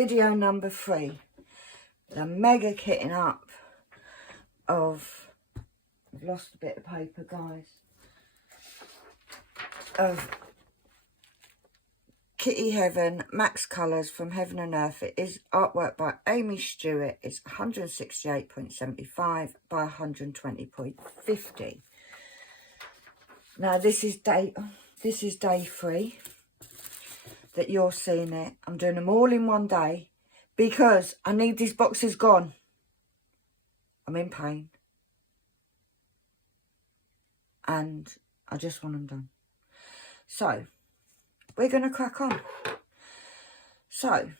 video number 3. The mega kitting up of, I've lost a bit of paper, guys, of Kitty Heaven Max Colours from Heaven and Earth. It is artwork by Amy Stewart. It's 168.75 by 120.50. Now this is day 3 that you're seeing it. I'm doing them all in one day because I need these boxes gone. I'm in pain and I just want them done. So we're going to crack on. So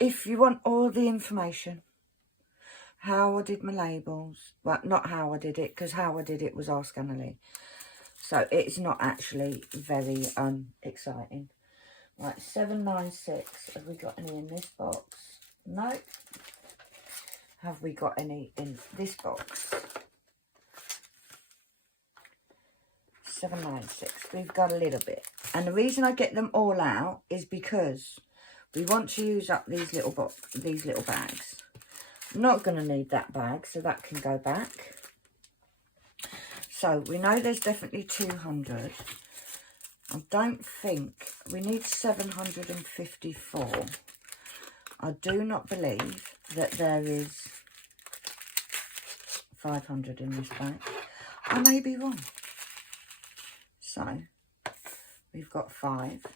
if you want all the information, how I did my labels, well, not how I did it, because how I did it was Ask Annalie. So it's not actually very exciting. Right, 796. Have we got any in this box? No. Have we got any in this box? 796. We've got a little bit. And the reason I get them all out is because we want to use up these little bags. I'm not going to need that bag, so that can go back. So we know there's definitely 200. I don't think we need 754. I do not believe that there is 500 in this bag. I may be wrong. So we've got 5.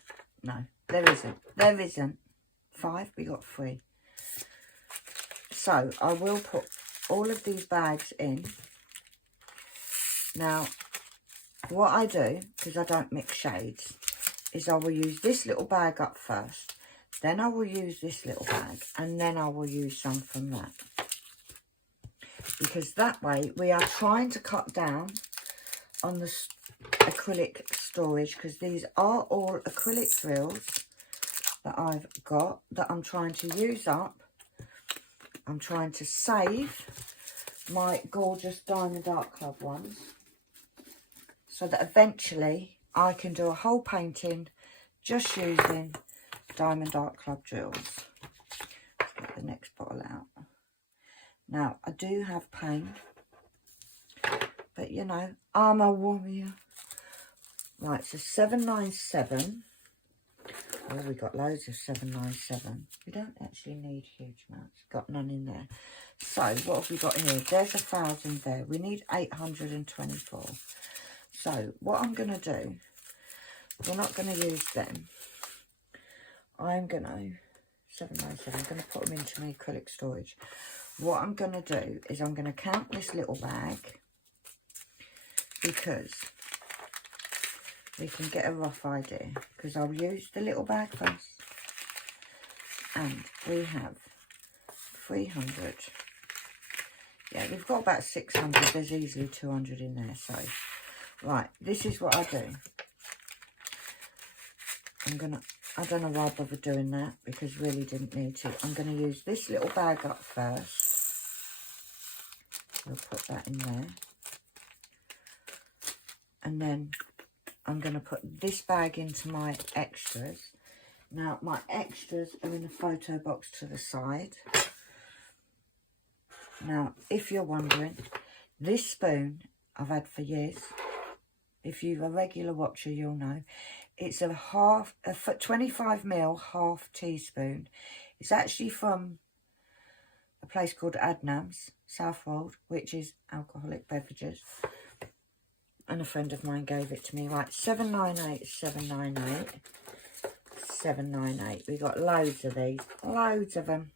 No, there isn't. There isn't 5. We got 3. So I will put all of these bags in. Now, what I do, because I don't mix shades, is I will use this little bag up first. Then I will use this little bag. And then I will use some from that. Because that way, we are trying to cut down on the acrylic storage. Because these are all acrylic drills that I've got that I'm trying to use up. I'm trying to save my gorgeous Diamond Art Club ones, so that eventually I can do a whole painting just using Diamond Art Club drills. Let's get the next bottle out. Now, I do have pain, but you know, I'm a warrior. Right, so 797. Oh, we got loads of 797. We don't actually need huge amounts. Got none in there. So, what have we got here? There's 1,000 there. We need 824. So, what I'm going to do, we're not going to use them. I'm going to, 797, I'm going to put them into my acrylic storage. What I'm going to do is I'm going to count this little bag because we can get a rough idea. Because I'll use the little bag first. And we have 300. Yeah, we've got about 600. There's easily 200 in there. So, right, this is what I do. I don't know why I bothered doing that, because really didn't need to. I'm going to use this little bag up first. We'll put that in there. And then I'm going to put this bag into my extras. Now, my extras are in a photo box to the side. Now, if you're wondering, this spoon I've had for years. If you're a regular watcher, you'll know. It's a 25ml half teaspoon. It's actually from a place called Adnams, Southwold, which is alcoholic beverages. And a friend of mine gave it to me. Right, 798, 798, 798. We got loads of these, loads of them.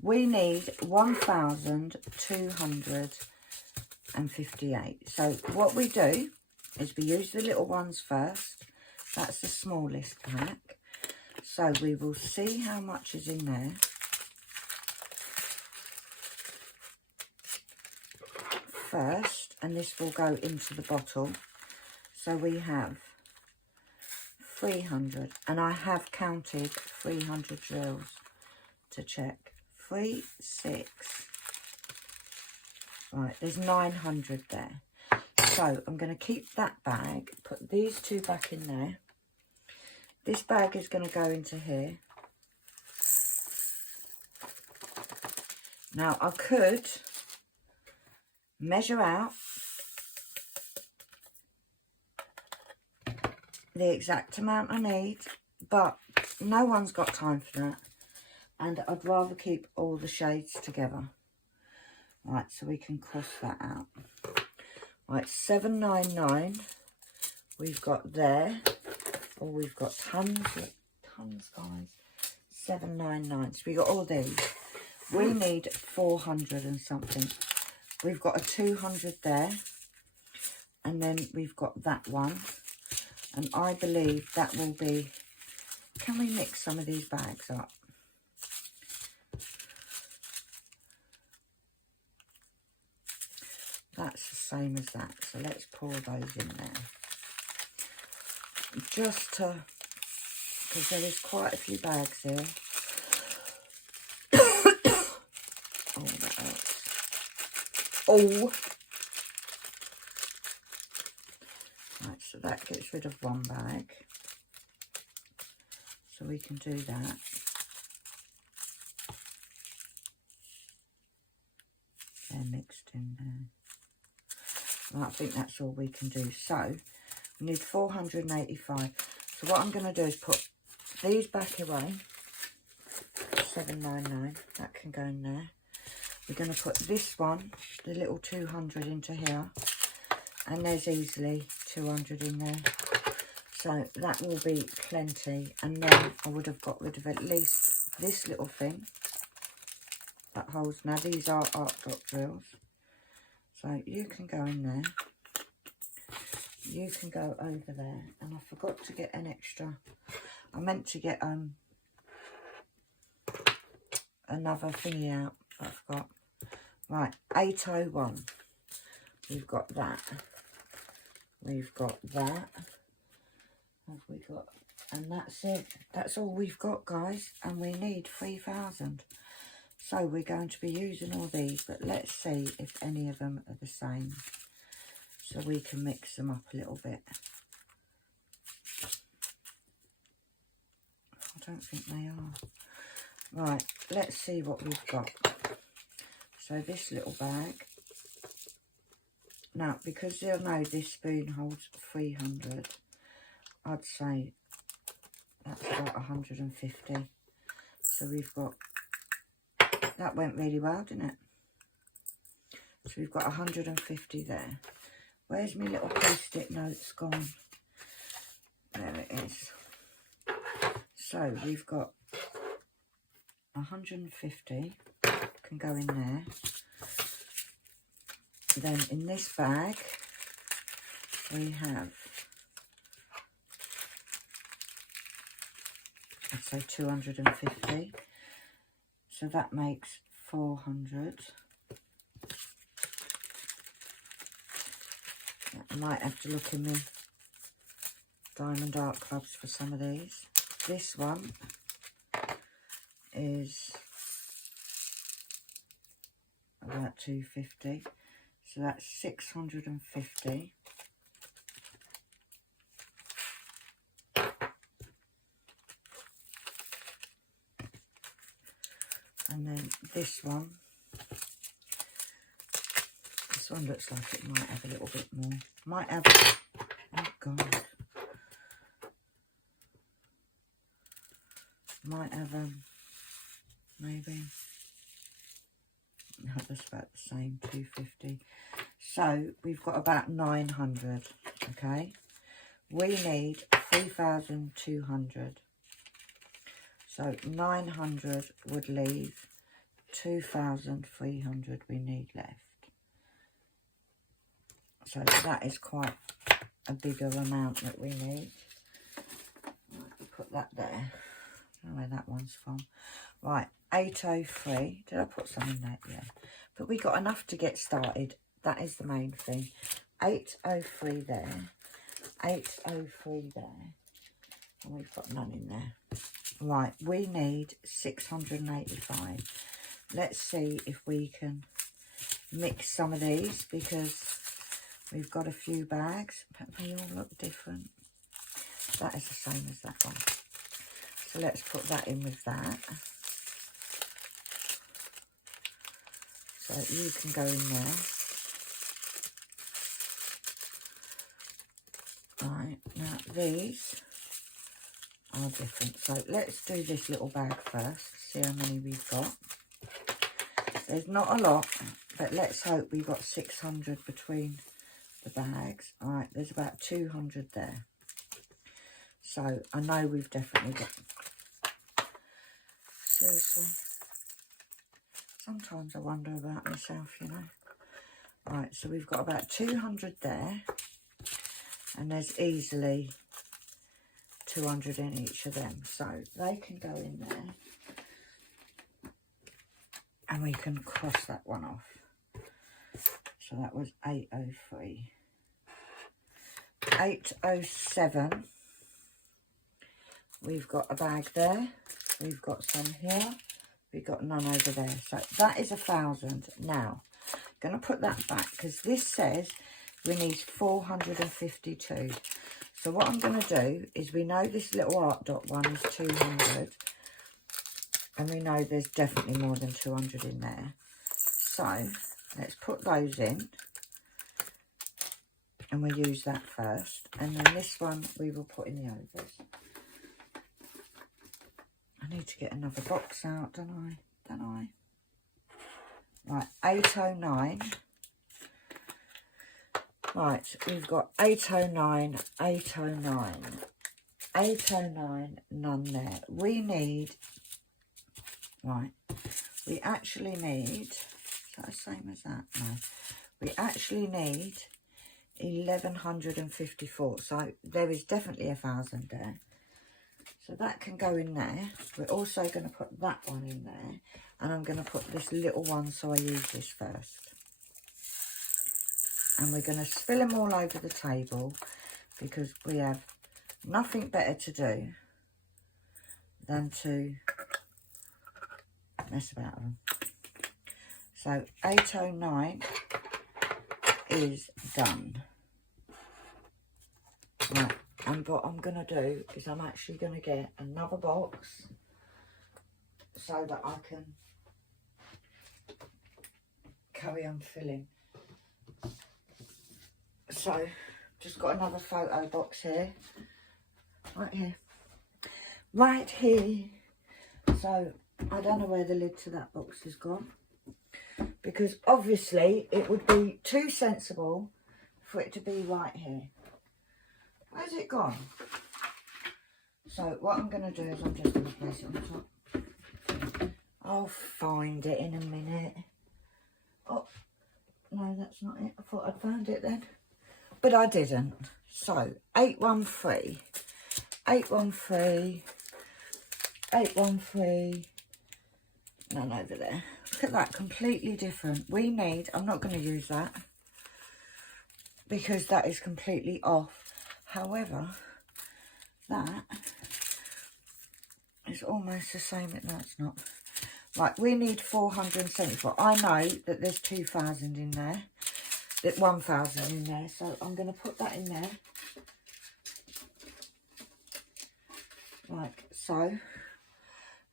We need 1,258. So what we do is we use the little ones first. That's the smallest pack. So we will see how much is in there. First, and this will go into the bottle. So we have 300, and I have counted 300 drills to check. 3, 6. Right, there's 900 there. So I'm going to keep that bag, put these 2 back in there. This bag is going to go into here. Now I could measure out the exact amount I need, but no one's got time for that, and I'd rather keep all the shades together. Right, so we can cross that out. Right, $7.99 we've got there. Oh, we've got tons, guys. $7.99. So we got all these. We need 400 and something. We've got a 200 there, and then we've got that one, and I believe that will be. Can we mix some of these bags up? That's the same as that, so let's pour those in there. Just to, because there is quite a few bags here. Oh, that hurts. Oh! Right, so that gets rid of one bag. So we can do that. They're mixed in there. Right, I think that's all we can do. So, we need 485. So what I'm going to do is put these back away. $7.99. That can go in there. We're going to put this one, the little 200, into here. And there's easily 200 in there. So that will be plenty. And then I would have got rid of at least this little thing that holds. Now these are art dot drills. So you can go in there. You can go over there. And I forgot to get an extra. I meant to get another thingy out. I forgot. Right, 801. We've got that. We've got that. Have we got? And that's it. That's all we've got, guys. And we need 3,000. So we're going to be using all these, but let's see if any of them are the same, so we can mix them up a little bit. I don't think they are. Right, let's see what we've got. So this little bag. Now, because you'll know this spoon holds 300, I'd say that's about 150. So we've got, that went really well, didn't it? So we've got 150 there. Where's my little post-it notes gone? There it is. So we've got 150 can go in there. Then in this bag we have, I'd say 250. So that makes 400. I might have to look in the Diamond Art Clubs for some of these. This one is about 250. So that's 650. And then this one looks like it might have a little bit more. Might have, oh God. Might have, maybe, no, that's about the same, 250. So we've got about 900, okay? We need 3,200. So 900 would leave 2,300 we need left. So that is quite a bigger amount that we need. Right, put that there. I don't know where that one's from. Right, 803. Did I put some in that? Yeah. But we got enough to get started. That is the main thing. 803 there. 803 there. And we've got none in there. Right, we need 685. Let's see if we can mix some of these, because we've got a few bags, but they all look different. That is the same as that one. So let's put that in with that. So you can go in there. Right, now these are different. So let's do this little bag first, see how many we've got. There's not a lot, but let's hope we've got 600 between the bags. All right, there's about 200 there. So I know we've definitely got... Seriously. Sometimes I wonder about myself, you know. Right, so we've got about 200 there. And there's easily 200 in each of them. So they can go in there. And we can cross that one off. So that was 803. 807. We've got a bag there. We've got some here. We've got none over there. So that is 1,000. Now, I'm going to put that back because this says we need 452. So what I'm going to do is, we know this little art dot one is 200. And we know there's definitely more than 200 in there. So let's put those in. And we'll use that first. And then this one we will put in the overs. I need to get another box out, don't I? Right, 809. Right, we've got 809, 809, 809, none there. We need, right, we actually need, is that the same as that? No. We actually need 1,154. So there is definitely 1,000 there. So that can go in there. We're also going to put that one in there. And I'm going to put this little one, so I use this first. And we're going to spill them all over the table because we have nothing better to do than to mess about them. So 809 is done. Right, and what I'm going to do is I'm actually going to get another box so that I can carry on filling. So, just got another photo box here. Right here. Right here. So, I don't know where the lid to that box has gone. Because obviously, it would be too sensible for it to be right here. Where's it gone? So, what I'm going to do is I'm just going to place it on top. I'll find it in a minute. Oh, no, that's not it. I thought I'd found it then. But I didn't. So, 813, 813, 813, none over there. Look at that, completely different. We need, I'm not going to use that because that is completely off. However, that is almost the same. No, it's not. Right, we need 474. I know that there's 2,000 in there. There's 1,000 in there. So I'm going to put that in there. Like so. And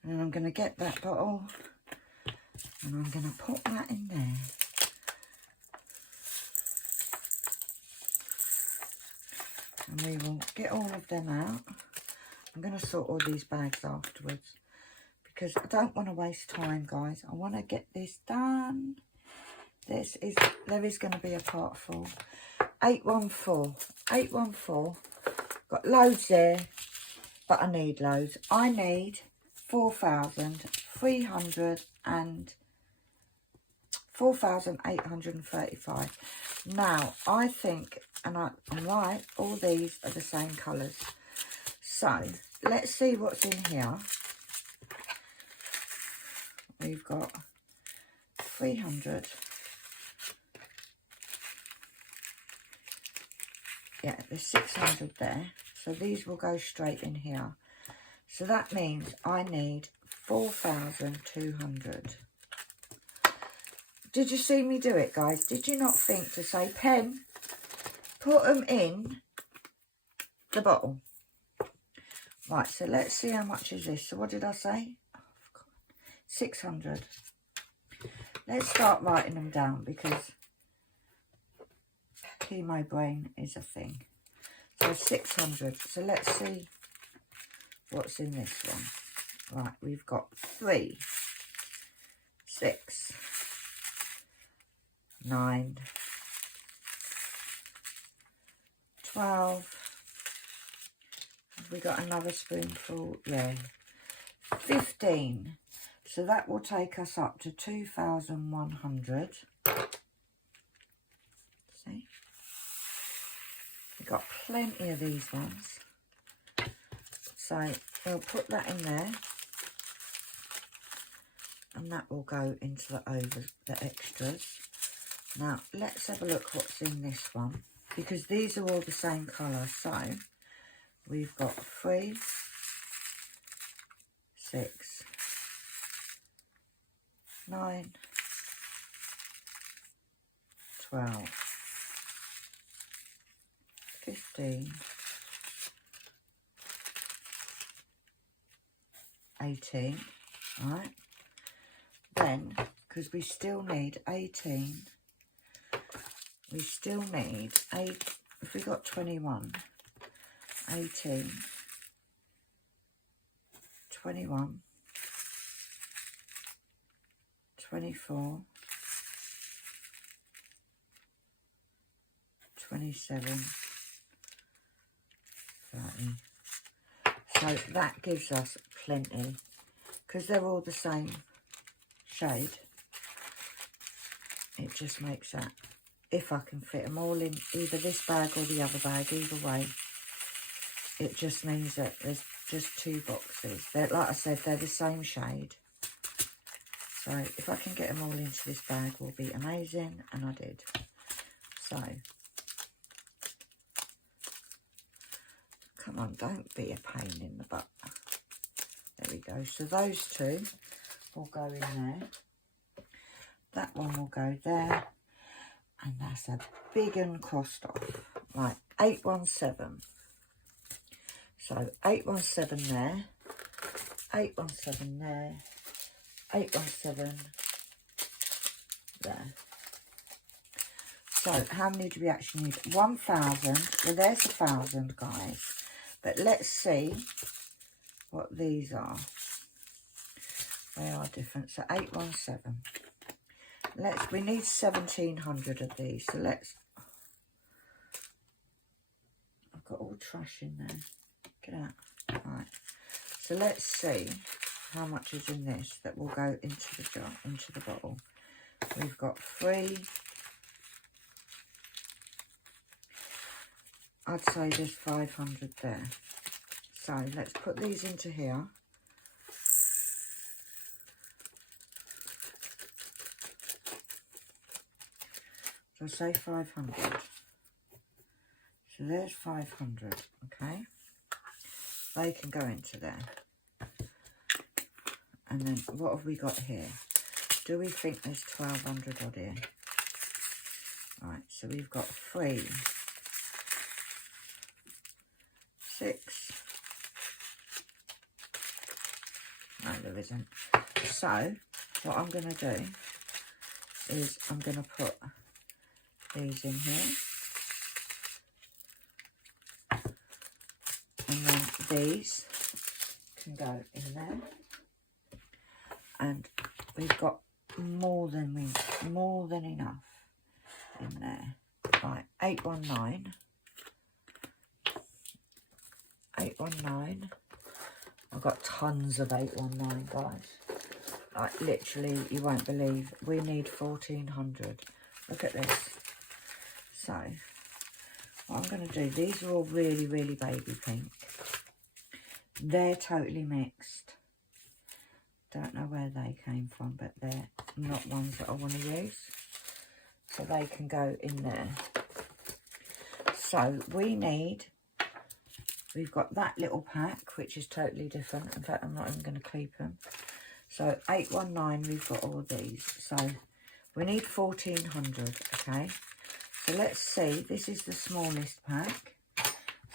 then I'm going to get that bottle. And I'm going to put that in there. And we will get all of them out. I'm going to sort all these bags afterwards. Because I don't want to waste time, guys. I want to get this done. There is going to be a part 4. 814. 814. Got loads there, but I need loads. I need 4,835. Now, I think, and I'm right, all these are the same colours. So, let's see what's in here. We've got 300. Yeah, there's 600 there. So these will go straight in here. So that means I need 4,200. Did you see me do it, guys? Did you not think to say, Pen, put them in the bottle? Right, so let's see how much is this. So what did I say? 600. let's start writing them down because chemo brain is a thing. So 600. So let's see what's in this one. Right, we've got 3, 6, 9, 12. Have we got another spoonful? Yeah. 15. So that will take us up to 2,100. See? We've got plenty of these ones. So we'll put that in there. And that will go into the extras. Now, let's have a look what's in this one. Because these are all the same colour. So, we've got 3, 6, 9, 12, 15, 18, right? Then, because we still need 18, we still need 8, if we got 21, 18, 21, 24, 27, 30. So that gives us plenty, because they're all the same shade. It just makes that, if I can fit them all in either this bag or the other bag, either way, it just means that there's just 2 boxes. They're, like I said, they're the same shade. So if I can get them all into this bag will be amazing, and I did. So, come on, don't be a pain in the butt. There we go. So those 2 will go in there. That one will go there. And that's a big one crossed off. Right, 817. So 817 there. 817 there. 817 there. So how many do we actually need? 1,000. Well, there's 1,000, guys. But let's see what these are. They are different. So 817. We need 1,700 of these. So let's, I've got all trash in there. Get out. Right. So let's see how much is in this that will go into the jar, into the bottle. We've got 3. I'd say there's 500 there. So let's put these into here. So say 500. So there's 500, okay? They can go into there. And then what have we got here? Do we think there's 1,200 odd here? Right, so we've got 3, 6. No, there isn't. So what I'm going to do is I'm going to put these in here. And then these can go in there. And we've got more than enough in there. Right, 819. 819. I've got tons of 819, guys. Like, literally, you won't believe. We need 1,400. Look at this. So, what I'm going to do, these are all really, really baby pink. They're totally mixed. Don't know where they came from, but they're not ones that I want to use. So they can go in there. So we've got that little pack, which is totally different. In fact, I'm not even going to keep them. So 819, we've got all these. So we need 1,400, okay? So let's see. This is the smallest pack.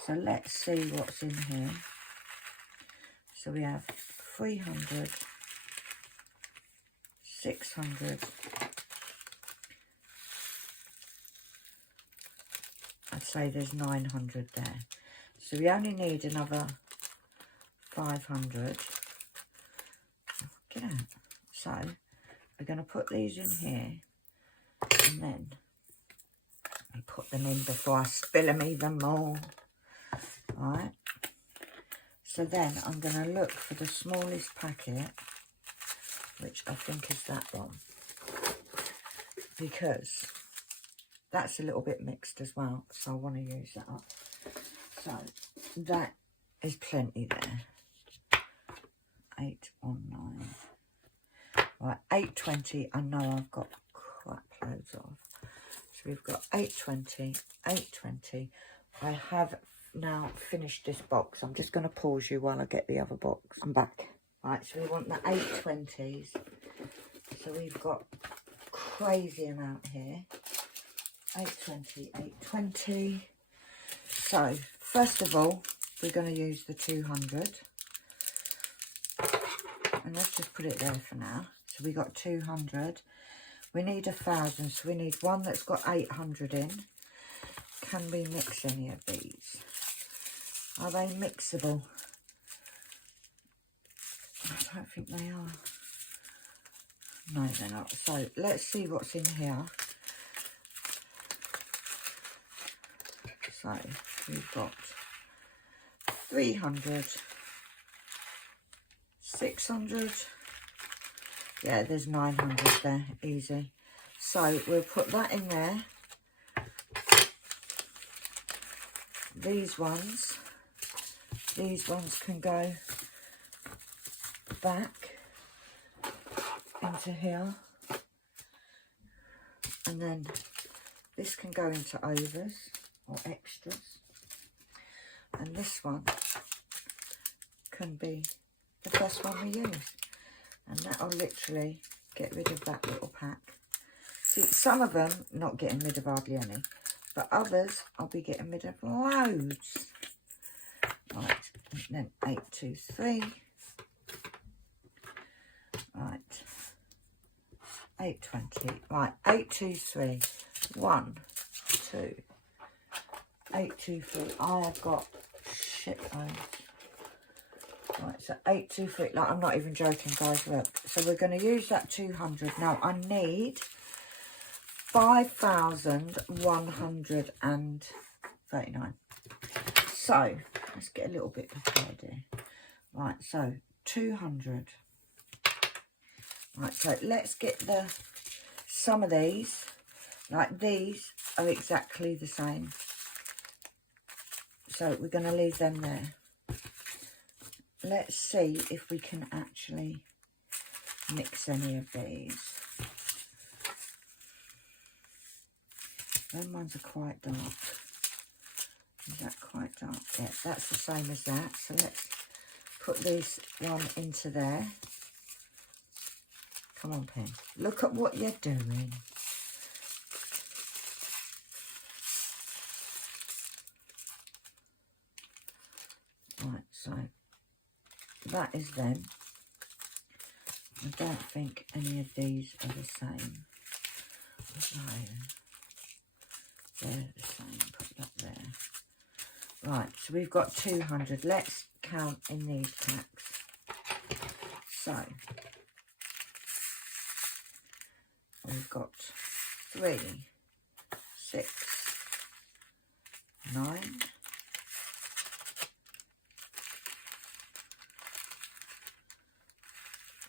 So let's see what's in here. So we have 300, 600. I'd say there's 900 there. So we only need another 500. Get out. So we're going to put these in here, and then I put them in before I spill them even more. Right. So then I'm going to look for the smallest packet, which I think is that one, because that's a little bit mixed as well, so I want to use that up. So that is plenty there. 819. Right, 820. I know I've got crap loads of. So we've got 820, 820. I have now finished this box. I'm just going to pause you while I get the other box. I'm back. Right, so we want the 820s. So we've got crazy amount here. 820, 820. So first of all, we're going to use the 200. And let's just put it there for now. So we got 200. We need 1,000, so we need one that's got 800 in. Can we mix any of these? Are they mixable? I don't think they are. No, they're not. So let's see what's in here. So we've got 300, 600. Yeah, there's 900 there, easy. So we'll put that in there. These ones can go back into here. And then this can go into overs or extras. And this one can be the first one we use. And that'll literally get rid of that little pack. See, some of them not getting rid of hardly any, but others I'll be getting rid of loads. Right, and then 823. Right, 820. Right, 823. 1, 2, 823. I have got shit loads. Right, so 823, like I'm not even joking, guys, look. So we're going to use that 200. Now I need 5,139. So let's get a little bit prepared here. Right, so 200. Right, so let's get some of these, like these are exactly the same. So we're going to leave them there. Let's see if we can actually mix any of these. Them ones are quite dark. Is that quite dark? Yeah, that's the same as that. So let's put this one into there. Come on, Pen. Look at what you're doing. Right, so that is them. I don't think any of these are the same. No, they're the same. Put that there. Right, so we've got 200. Let's count in these packs. So we've got 3, 6, 9.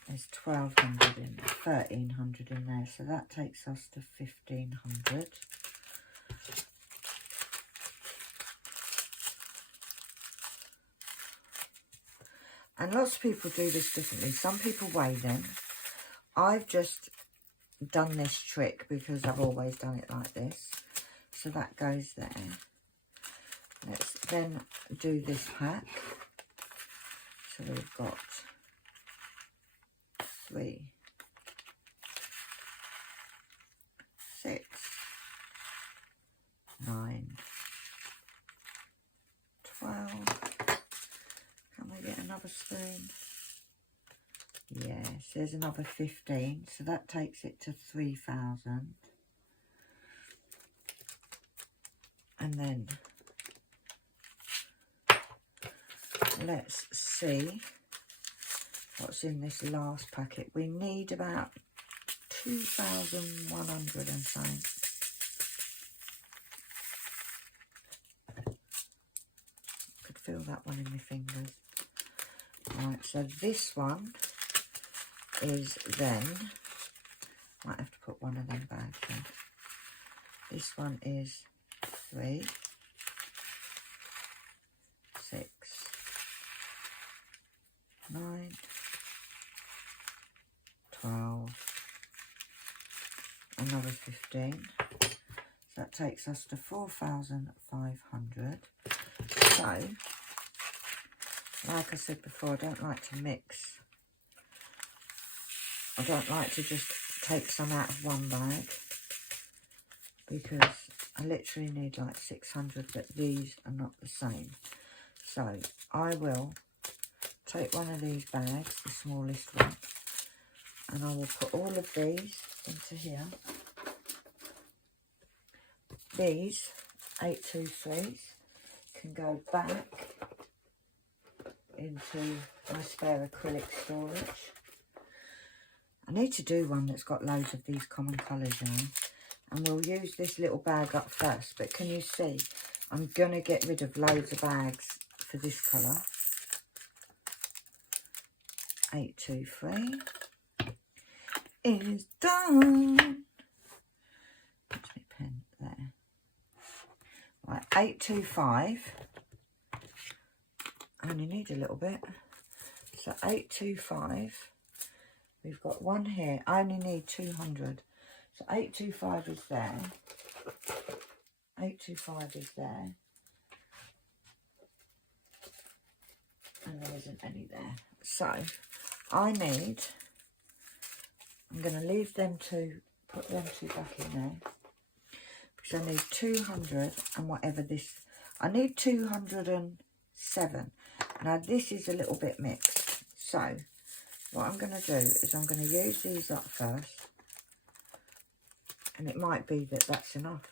There's 1,200 in there, 1,300 in there, so that takes us to 1,500. And lots of people do this differently. Some people weigh them. I've just done this trick because I've always done it like this. So that goes there. Let's then do this pack. So we've got 3, 6, 9, 12. Can we get another spoon? Yes, there's another 15, so that takes it to 3,000. And then let's see what's in this last packet. We need about 2,100 and something. Could feel that one in my fingers. Right, so this one is then, might have to put one of them bags in. This one is 3, 6, 9, 12, another 15. So that takes us to 4,500. So, like I said before, I don't like to mix. I don't like to just take some out of one bag, because I literally need like 600, but these are not the same. So I will take one of these bags, the smallest one, and I will put all of these into here. These 823s can go back into my spare acrylic storage. I need to do one that's got loads of these common colours, you know, and we'll use this little bag up first. But can you see, I'm going to get rid of loads of bags for this colour. 823 is done. Put my pen there. Right, 825. I only need a little bit. So 825. We've got one here. I only need 200. So 825 is there. 825 is there. And there isn't any there. So I need, I'm going to leave them two, put them two back in there. Because I need 200 and whatever this, I need 207. Now this is a little bit mixed. So what I'm going to do is I'm going to use these up first, and it might be that that's enough.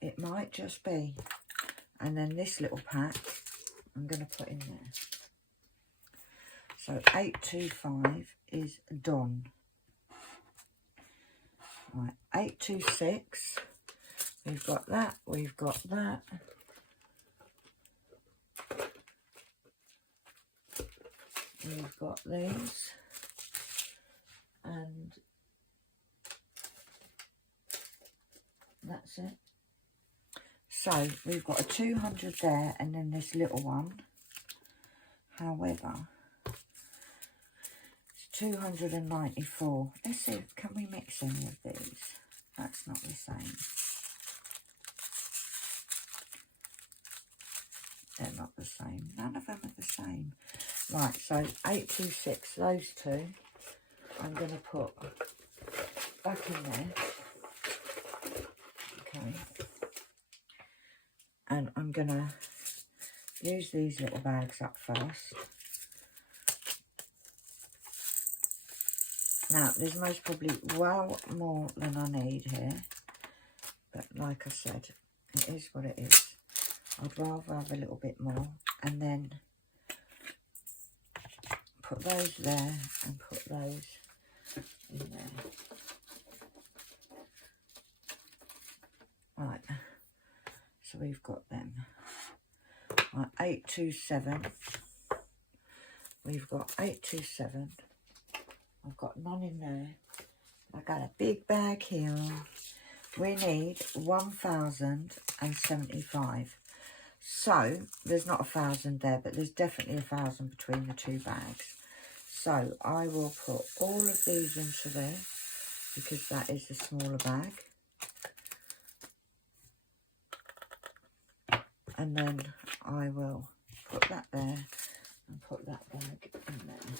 It might just be. And then this little pack I'm going to put in there. So 825 is done. Right, 826, we've got that, we've got that. We've got these, and that's it. So we've got a 200 there, and then this little one. However, it's 294. Let's see, can we mix any of these? That's not the same. They're not the same. None of them are the same. Right, so 826, those two, I'm going to put back in there. Okay. And I'm going to use these little bags up first. Now, there's most probably well more than I need here. But like I said, it is what it is. I'd rather have a little bit more. And then put those there and put those in there. Right, so we've got them. Right, 827. We've got 827. I've got none in there. I've got a big bag here. We need 1,075. So there's not 1,000 there, but there's definitely 1,000 between the two bags. So I will put all of these into there, because that is the smaller bag. And then I will put that there and put that bag in there.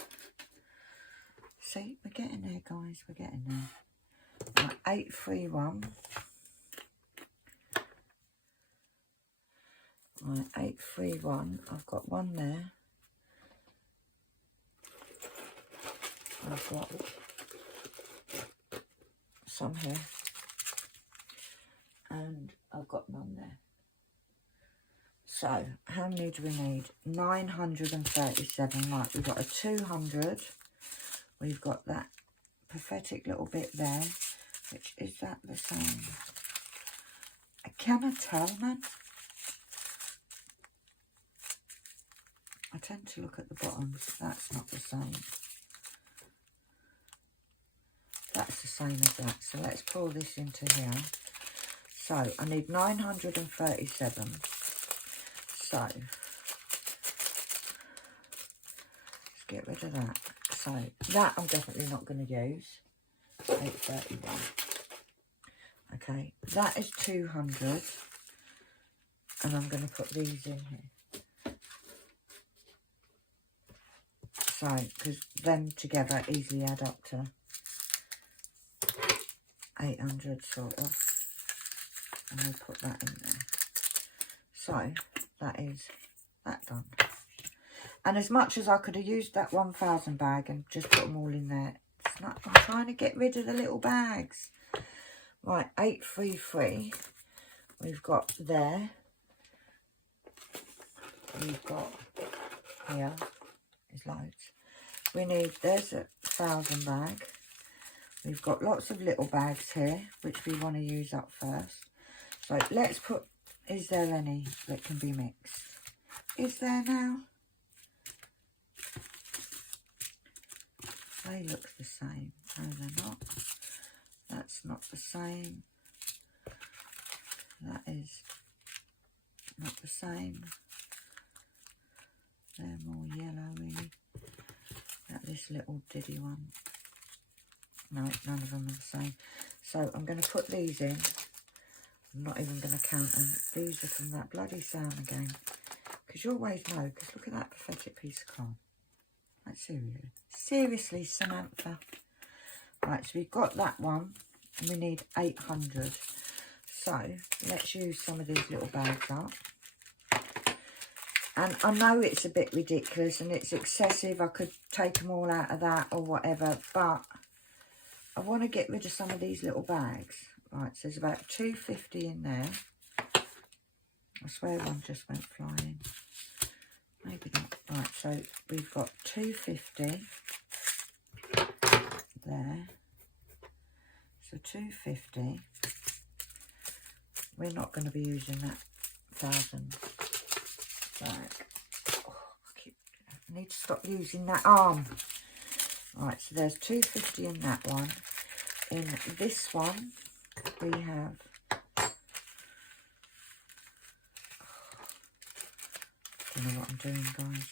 See, we're getting there, guys, we're getting there. Right, 831. Right, 831. I've got one there. I've got some here, and I've got none there. So, how many do we need? 937. Right, we've got a 200. We've got that pathetic little bit there, which is that the same? I cannot tell, man. I tend to look at the bottoms. That's not the same. That's the same as that. So let's pour this into here. So I need 937. So let's get rid of that. So that I'm definitely not going to use. 831. Okay, that is 200. And I'm going to put these in here. So, because them together easily add up to 800 sort of. And we'll put that in there. So, that is that done. And as much as I could have used that 1,000 bag and just put them all in there, it's not, I'm trying to get rid of the little bags. Right, 833. We've got there. We've got here. There's loads. We need, there's a 1,000 bag. We've got lots of little bags here, which we want to use up first. So let's put, is there any that can be mixed? Is there now? They look the same. No, they're not. That's not the same. That is not the same. They're more yellow, really. This little diddy one. No, none of them are the same. So I'm going to put these in. I'm not even going to count them. These are from that bloody sound again. Because you always know, because look at that pathetic piece of card. Like, seriously. Seriously, Samantha. Right, so we've got that one. And we need 800. So, let's use some of these little bags up. And I know it's a bit ridiculous and it's excessive. I could take them all out of that or whatever. But I want to get rid of some of these little bags. Right, so there's about 250 in there. I swear one just went flying. Maybe not. Right, so we've got 250 there. So 250. We're not going to be using that 1,000 bag. Oh, I need to stop using that arm. Right, so there's 250 in that one. In this one, we have I don't know what I'm doing, guys.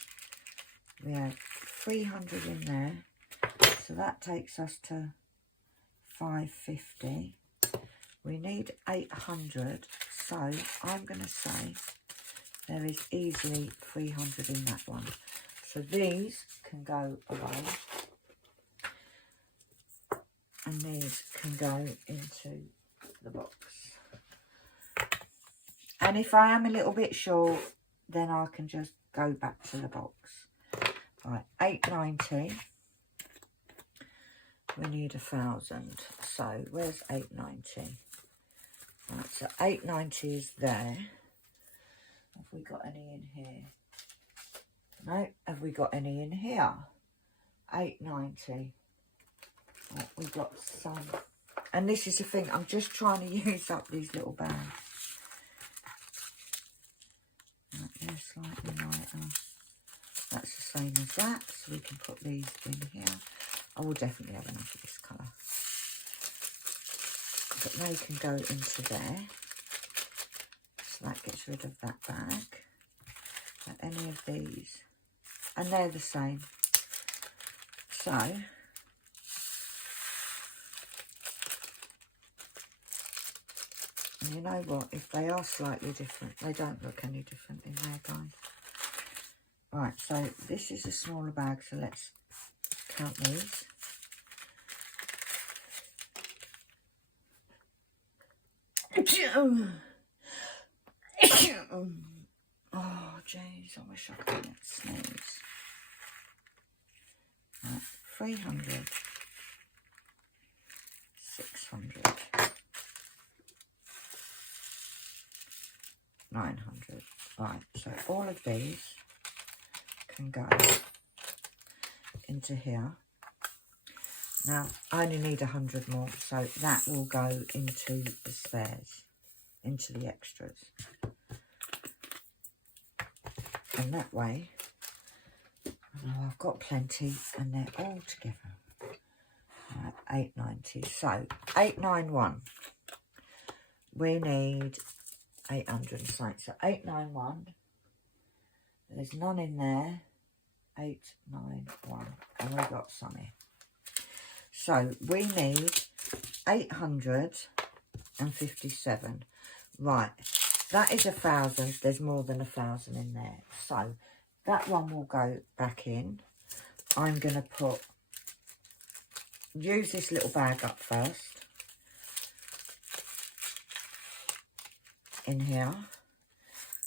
We have 300 in there. So that takes us to 550. We need 800. So I'm going to say there is easily 300 in that one. So these can go away. And these can go into the box. And if I am a little bit short, then I can just go back to the box. Right, 890. We need 1,000. So where's 890? Right, so 890 is there. Have we got any in here? No. Have we got any in here? 890. Right, we've got some. And this is the thing. I'm just trying to use up these little bags. Right, they're slightly lighter. That's the same as that. So we can put these in here. I will definitely have enough of this colour. But they can go into there. So that gets rid of that bag. But any of these. And they're the same. So, and you know what? If they are slightly different, they don't look any different in there, guys. Right, so this is a smaller bag, so let's count these. Oh, jeez, I wish I could sneeze. Right, 300, 600, 900. Right, so all of these can go into here. Now, I only need 100 more, so that will go into the spares, into the extras. And that way, I've got plenty, and they're all together. Right, 890. So, 891. We need 800 and something. So, 891. There's none in there. 891. And we've got some here. So, we need 857. Right. That is 1,000. There's more than 1,000 in there. So, that one will go back in. I'm going to use this little bag up first. In here.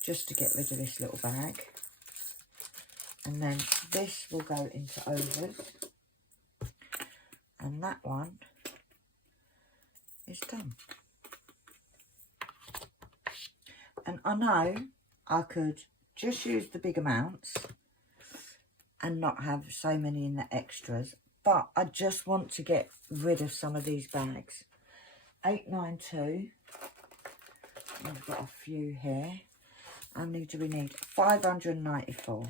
Just to get rid of this little bag. And then this will go into overs. And that one is done. And I know I could just use the big amounts and not have so many in the extras, but I just want to get rid of some of these bags. 892. I've got a few here. How many do we need? 594.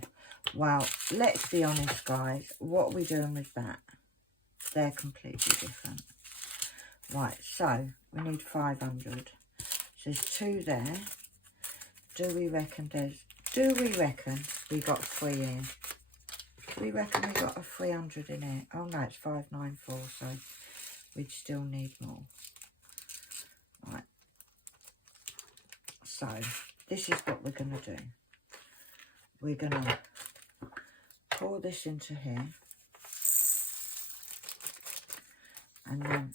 Well, let's be honest, guys. What are we doing with that? They're completely different. Right, so we need 500. So there's 2 there. Do we reckon we got 3 in? Do we reckon we got a 300 in here? Oh no, it's 594, so we'd still need more. Right. So this is what we're going to do. We're going to pour this into here. And then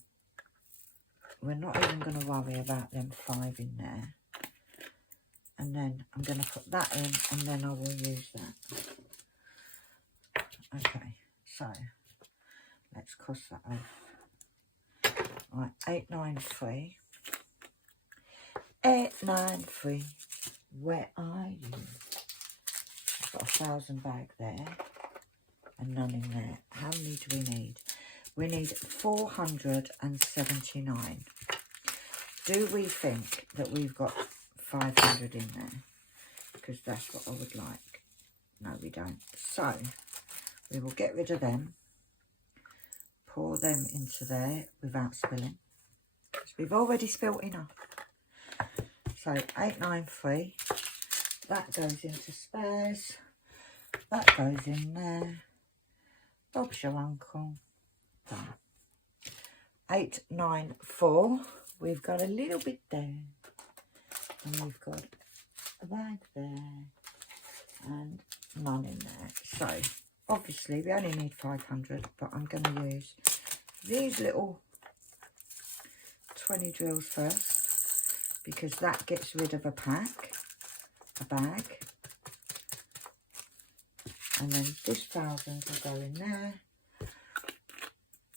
we're not even going to worry about them 5 in there. And then I'm going to put that in, and then I will use that. Okay, so let's cross that off. Right, 893. 893, where are you? I've got 1,000 bag there, and none in there. How many do we need? We need 479. Do we think that we've got 500 in there? Because that's what I would like. No, we don't. So, we will get rid of them. Pour them into there without spilling. Because we've already spilt enough. So, 893. That goes into spares. That goes in there. Bob's your uncle. Done. 894. We've got a little bit there. And we've got a bag there. And none in there. So, obviously, we only need 500. But I'm going to use these little 20 drills first. Because that gets rid of a bag. And then this 1,000 will go in there.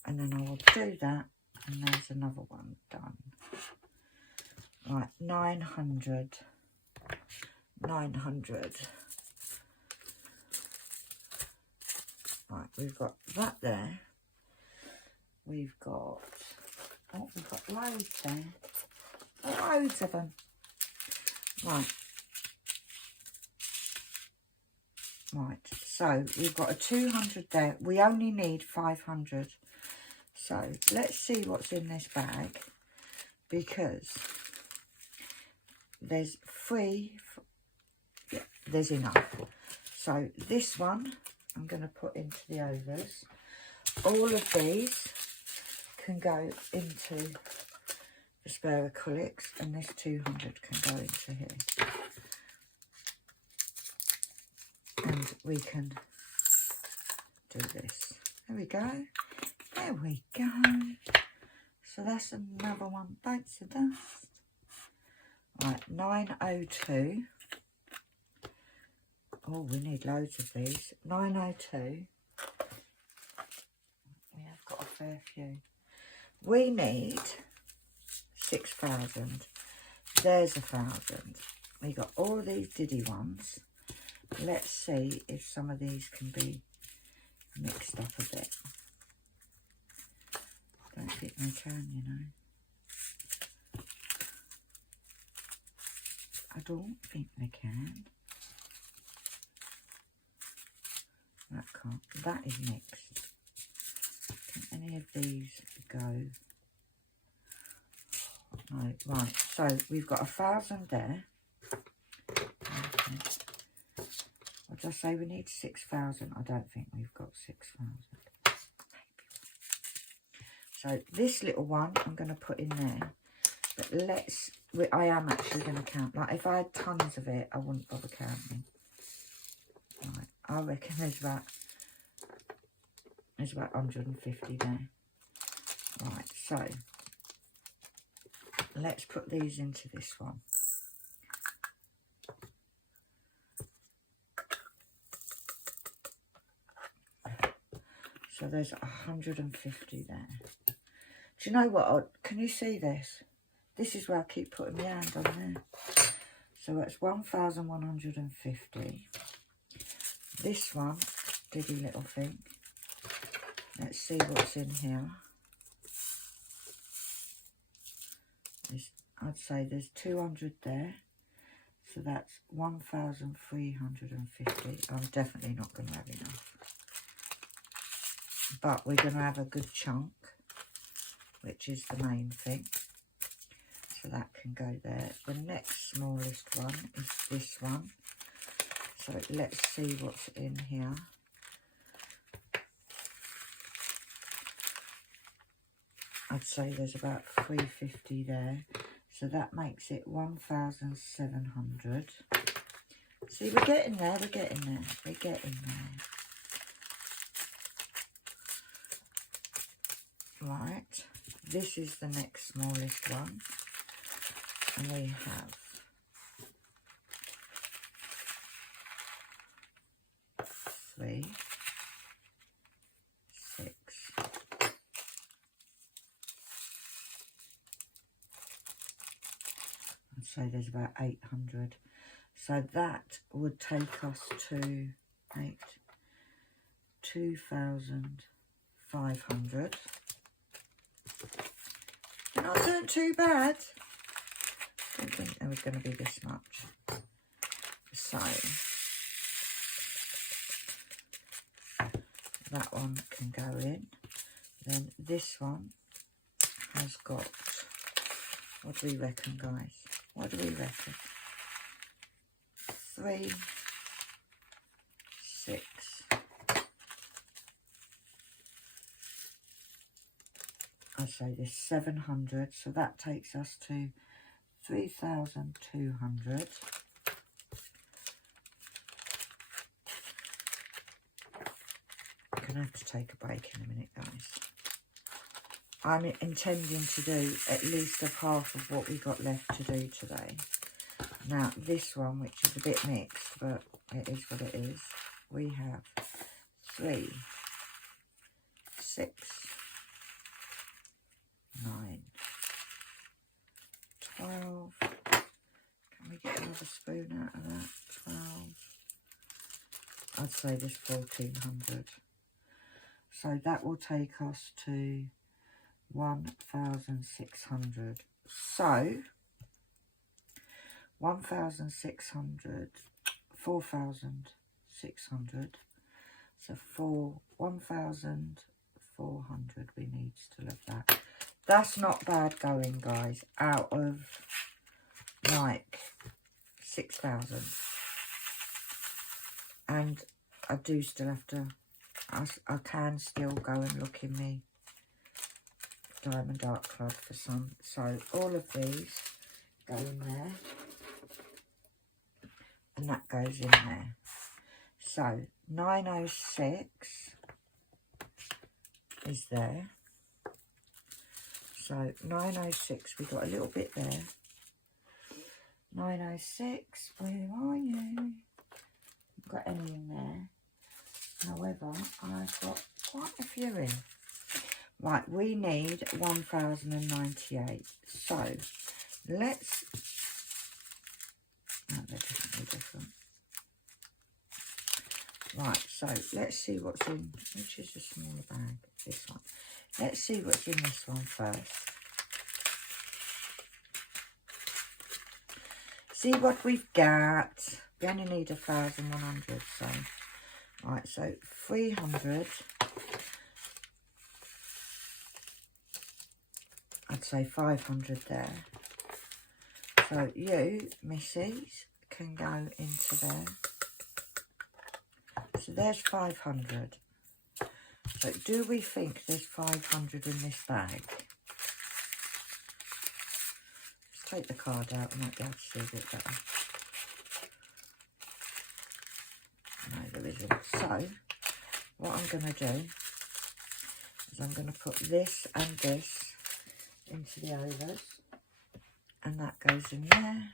And then I will do that. And there's another one done. Right, 900. 900. Right, we've got that there. We've got loads there. Loads of them. Right. Right, so we've got a 200 there. We only need 500. So let's see what's in this bag, because there's 3. Yeah, there's enough. So this one I'm going to put into the overs. All of these can go into the spare acrylics, and this 200 can go into here. And we can do this. There we go. There we go. So that's another one bites the dust. Right, 902. Oh, we need loads of these. 902. fair few. We need 6,000. There's 1,000. We got all these diddy ones. Let's see if some of these can be mixed up a bit. I don't think they can, you know. I don't think they can. That can't. That is mixed. Can any of these go? No, right. So we've got 1,000 there. Okay. What did I say? We need 6,000. I don't think we've got 6,000. So this little one I'm going to put in there. But I am actually going to count. Like if I had tons of it, I wouldn't bother counting. Right, I reckon there's about 150 there. Right, so let's put these into this one. So there's 150 there. Do you know what? Can you see this? This is where I keep putting my hand on there. So that's 1,150. This one, diddy little thing. Let's see what's in here. I'd say there's 200 there. So that's 1,350. I'm definitely not going to have enough. But we're going to have a good chunk, which is the main thing. So that can go there. The next smallest one is this one. So let's see what's in here. I'd say there's about 350 there. So that makes it 1,700. See, we're getting there, we're getting there, we're getting there. Right, this is the next smallest one. And we have 3, 6. I'd say there's about 800. So that would take us to 2,500. You're not doing too bad. I didn't think there was going to be this much. So that one can go in. Then this one has got, what do we reckon, guys? What do we reckon? 3, 6. I'd say there's 700, so that takes us to 3,200. I'm going to have to take a break in a minute, guys. I'm intending to do at least half of what we got left to do today. Now, this one, which is a bit mixed, but it is what it is, we have 3, 6, 9, 12. Can we get another spoon out of that? 12. I'd say there's 1,400. So that will take us to 1,600. So 1,600, 4,600. So 1,400 we need still of that. That's not bad going, guys, out of like 6,000. And I do still have to, I can still go and look in the Diamond Art Club for some. So all of these go in there. And that goes in there. So 906 is there. So 906, we got a little bit there. 906, where are you? Got any in there? However, I've got quite a few in. Right, we need 1,098. So let's, no, they're definitely different. Right, so let's see what's in, which is the smaller bag, this one. Let's see what's in this one first. See what we've got. We only need 1,100, so. Right, so 300. I'd say 500 there. So you, Missy's, can go into there. So there's 500. So do we think there's 500 in this bag? Let's take the card out. I might be able to see a bit better. No, there isn't. So what I'm going to do is I'm going to put this and this into the overs, and that goes in there,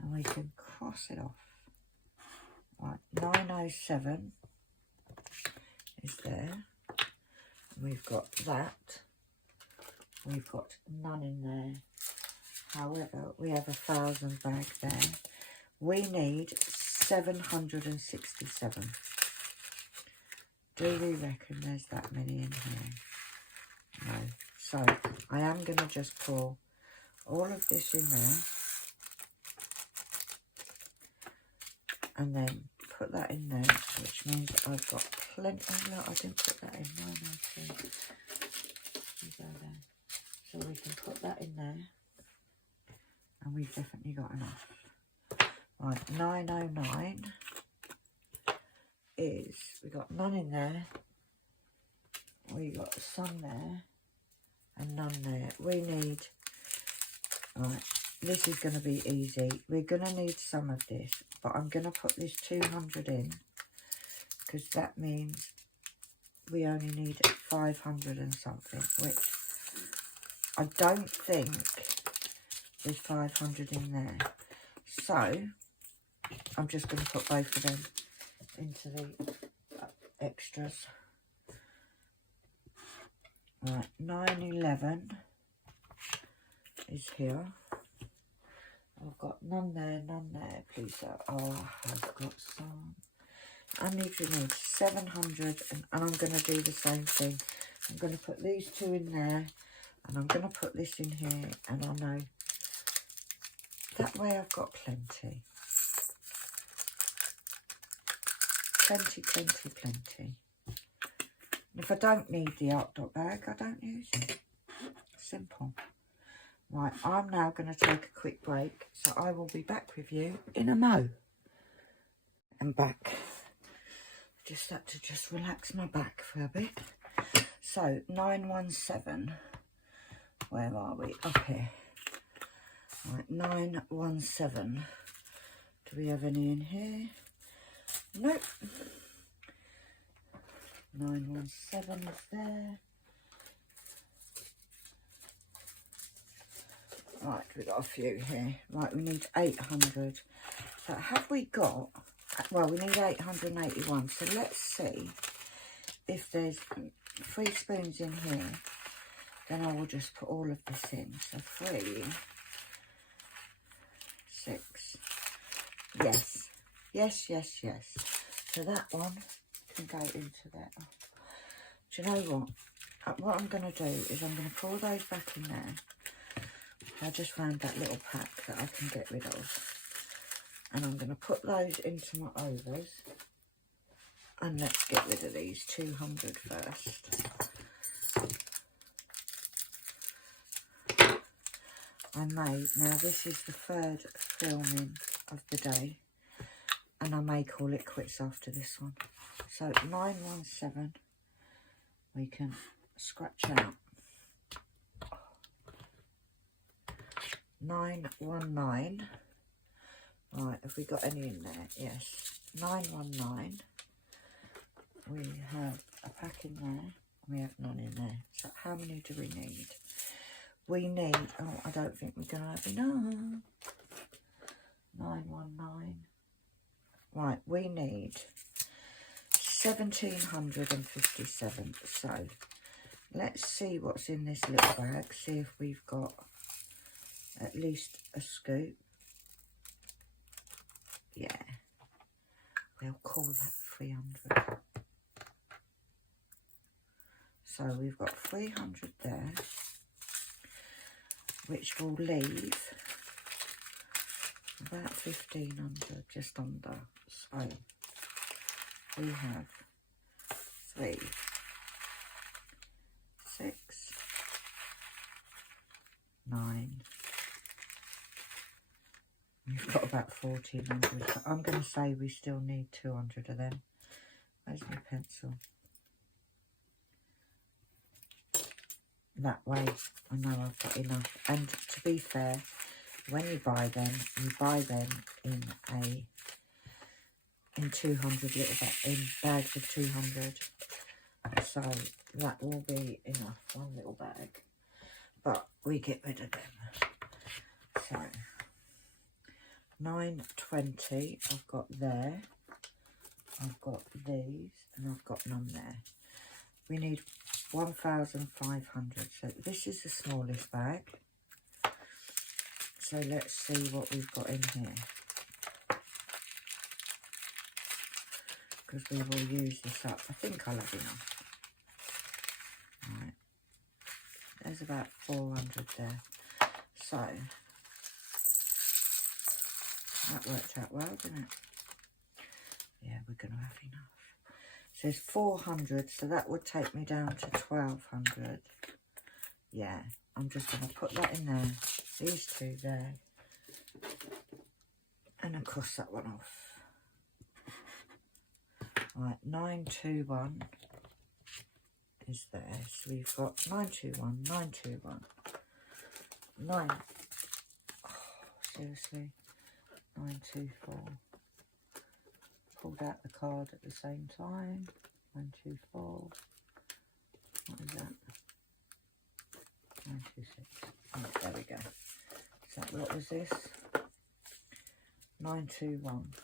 and we can cross it off. Right, 907 is there. We've got that. We've got none in there. However, we have 1,000 bag there. We need 767. Do we reckon there's that many in here? No. So I am going to just pour all of this in there, and then put that in there, which means I've got plenty. Oh look, I didn't put that in. 902. Go there. So we can put that in there, and we've definitely got enough. Right, 909 is, we got none in there, we got some there, and none there. We need, right, this is going to be easy. We're going to need some of this, but I'm going to put this 200 in, because that means we only need 500 and something, which I don't think there's 500 in there. So I'm just going to put both of them into the extras. Right, 911 is here. I've got none there, please. Oh, I've got some. I need 700, and I'm going to do the same thing. I'm going to put these two in there, and I'm going to put this in here, and I know that way I've got plenty. Plenty. If I don't need the art dot bag, I don't use it. Simple. Right, I'm now going to take a quick break, so I will be back with you in a mo. I'm back. Just had to just relax my back for a bit. So 917, where are we? Up here. Right, 917. Do we have any in here? Nope. 917 is there. Right, we got a few here. Right, we need 800. So have we got, well, we need 881. So let's see if there's 3 spoons in here. Then I will just put all of this in. So 3, 6. Yes. So that one can go into there. Do you know what? What I'm going to do is I'm going to pour those back in there. I just found that little pack that I can get rid of. And I'm going to put those into my overs. And let's get rid of these 200 first. I made, now this is the 3rd filming of the day. And I may call it quits after this one. So 917, we can scratch out. 919. Right, have we got any in there? Yes. 919. We have a pack in there. We have none in there. So how many do we need? We need, oh, I don't think we're going to have enough. 919. Right, we need 1,757. So Let's see what's in this little bag. See if we've got at least a scoop. Yeah. They'll call that 300. So we've got 300 there, which will leave about 1,500, just under. So we have 3, 6, 9. We've got about 1,400, but I'm going to say we still need 200 of them. Where's my pencil? That way I know I've got enough. And to be fair, when you buy them in 200 little in bags of 200. So that will be enough, one little bag. But we get rid of them. So 920 I've got there. I've got these and I've got none there. We need 1,500. So this is the smallest bag. So let's see what we've got in here. Because we will use this up. I think I'll have enough. Right. There's about 400 there. So that worked out well, didn't it? Yeah, we're going to have enough. So there's 400, so that would take me down to 1,200. Yeah, I'm just going to put that in there. These two there. And I'll cross that one off. Right, 921 is there. So we've got 921, 921, 9. Oh, seriously. 924. Pulled out the card at the same time. 124. What is that? 926. Oh, there we go. So what was this? 921.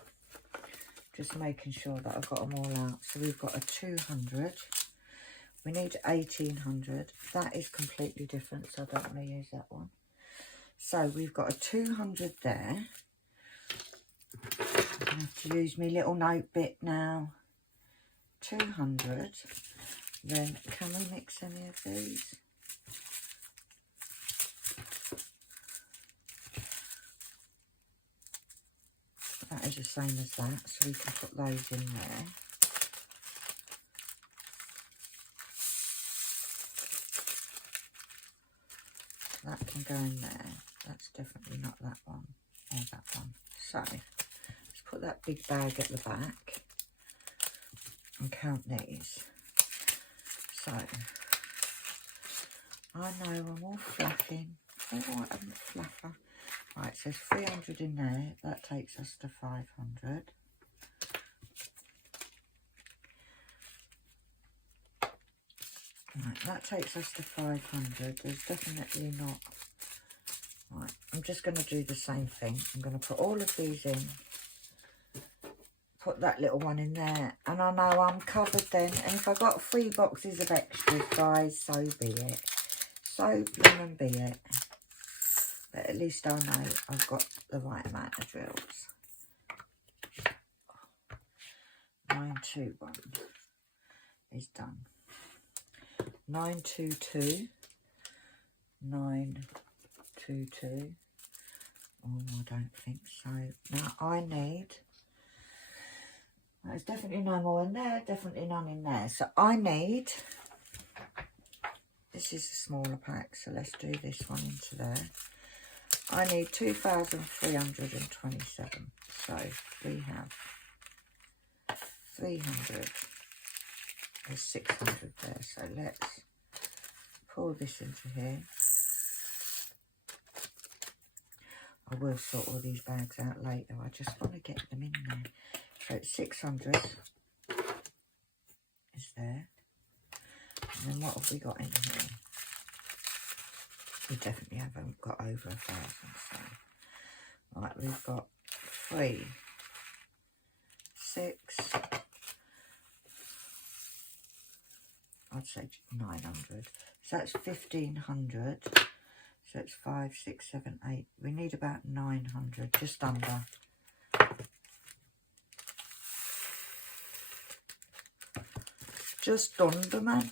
Just making sure that I've got them all out. So we've got a 200. We need 1,800. That is completely different, so I don't want to use that one. So we've got a 200 there. I have to use my little note bit now. 200. Then can we mix any of these? That is the same as that, so we can put those in there. That can go in there. That's definitely not that one or that one. So let's put that big bag at the back and count these. So I know I'm all flapping. Oh, I'm a flapper. Right, so there's 300 in there. That takes us to 500. Right, that takes us to 500. There's definitely not. Right, I'm just going to do the same thing. I'm going to put all of these in. Put that little one in there. And I know I'm covered then. And if I got 3 boxes of extras, guys, so be it. So blooming be it. But at least I know I've got the right amount of drills. 921 is done. 922. 922. Oh, I don't think so. Now I need. There's definitely no more in there. Definitely none in there. So I need. This is a smaller pack, so let's do this one into there. I need 2,327. So we have 300. There's 600 there. So let's pour this into here. I will sort all these bags out later. I just want to get them in there. So it's 600 is there. And then what have we got in here? We definitely haven't got over 1,000. So, right, we've got 3, 6. I'd say 900. So that's 1500. So it's 5, 6, 7, 8. We need about 900, just under. Just under, man.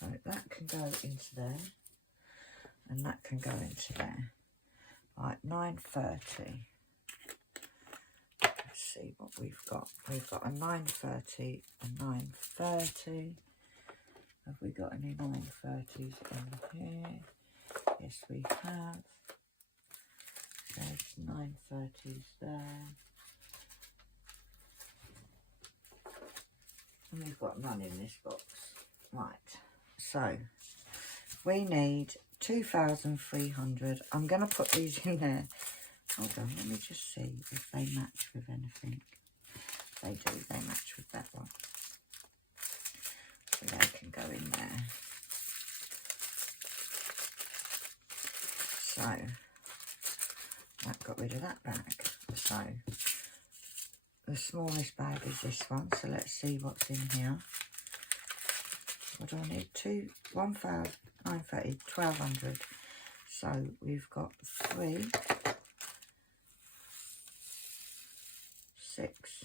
So that can go into there. And that can go into there. Right, 930. Let's see what we've got. We've got a 930, a 930. Have we got any 930s in here? Yes, we have. There's 930s there. And we've got none in this box. Right, so we need 2,300. I'm going to put these in there. Hold on, let me just see if they match with anything. They do, they match with that one. So they can go in there. So, that got rid of that bag. So, the smallest bag is this one. So let's see what's in here. What do I need? 1,930, 1,200. So we've got 3, 6.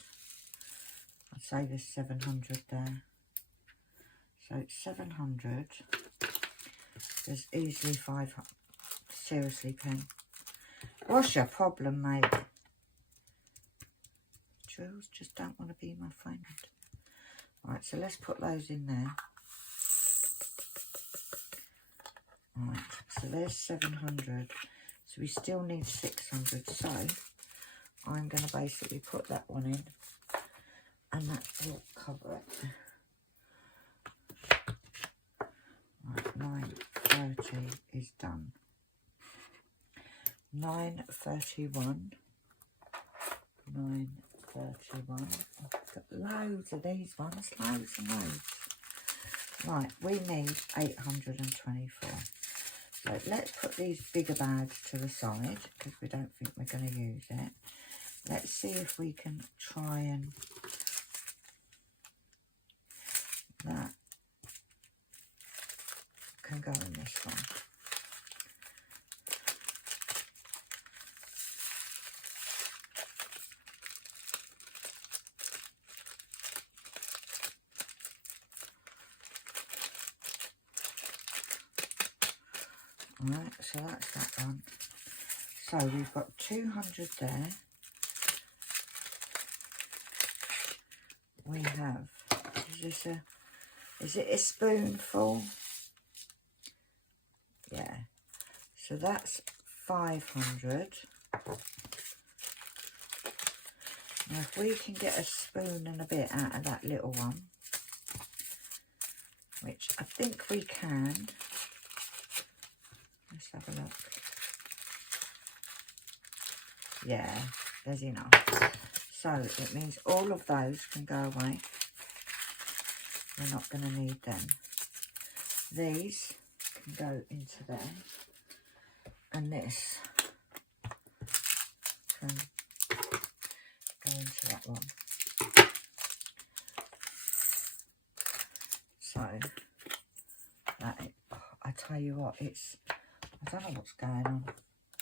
I'd say there's 700 there. So it's 700. There's easily 500. Seriously, Pen. What's your problem, mate? Drills just don't want to be my friend. Right, so let's put those in there. Right, so there's 700. So we still need 600. So I'm going to basically put that one in. And that will cover it. Right, 930 is done. 931. 931. I've got loads of these ones. Loads and loads. Right, we need 824. So let's put these bigger bags to the side because we don't think we're going to use it. Let's see if we can try and... That can go in this one. Alright, so that's that one. So we've got 200 there. We have, is it a spoonful? Yeah. So that's 500. Now if we can get a spoon and a bit out of that little one, which I think we can. Let's have a look. Yeah, there's enough. So it means all of those can go away. We're not going to need them. These can go into there. And this can go into that one. So, I tell you what, it's... I don't know what's going on.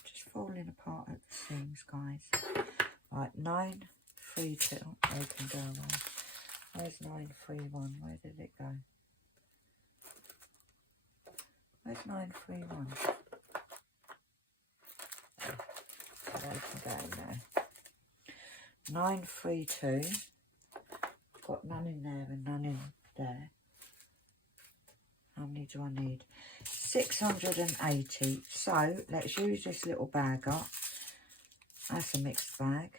Just falling apart at the seams, guys. Right, 932. They can go away. Where's 931? Where did it go? Where's 931? So they can go in there. 932. Got none in there and none in there. How many do I need? 680. So let's use this little bag up. That's a mixed bag.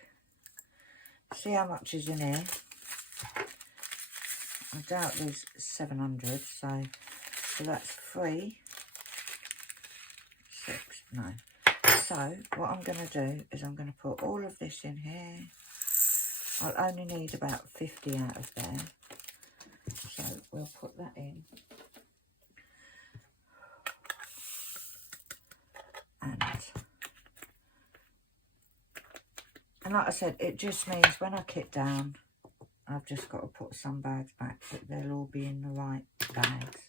See how much is in here. I doubt there's 700. So that's 3, 6. No. So what I'm going to do is I'm going to put all of this in here. I'll only need about 50 out of there. So we'll put that in. And like I said, it just means when I kit down, I've just got to put some bags back, but they'll all be in the right bags.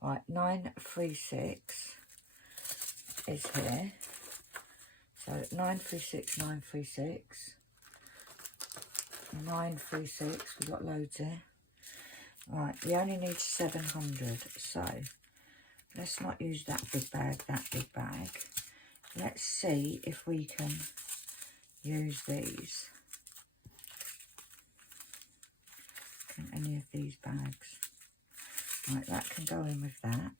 Right, 936 is here. So 936, 936, 936, we've got loads here. Right, we only need 700, so let's not use that big bag, Let's see if we can use these. Can any of these bags? Right, that can go in with that.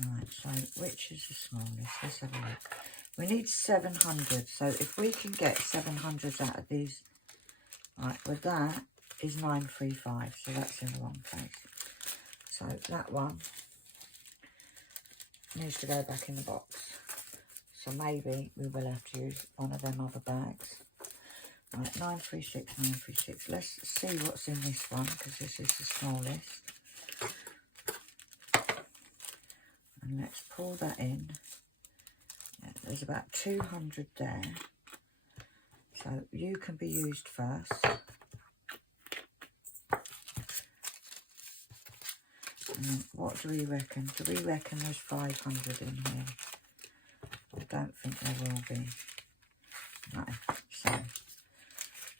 Right, so which is the smallest? Let's have a look. We need 700, so if we can get 700s out of these, right, well that is 935, so that's in the wrong place. So that one needs to go back in the box. So maybe we will have to use one of them other bags. Right, 936, 936. Let's see what's in this one, because this is the smallest. And let's pour that in. Yeah, there's about 200 there. So you can be used first. And then what do we reckon? Do we reckon there's 500 in here? I don't think there will be. No. So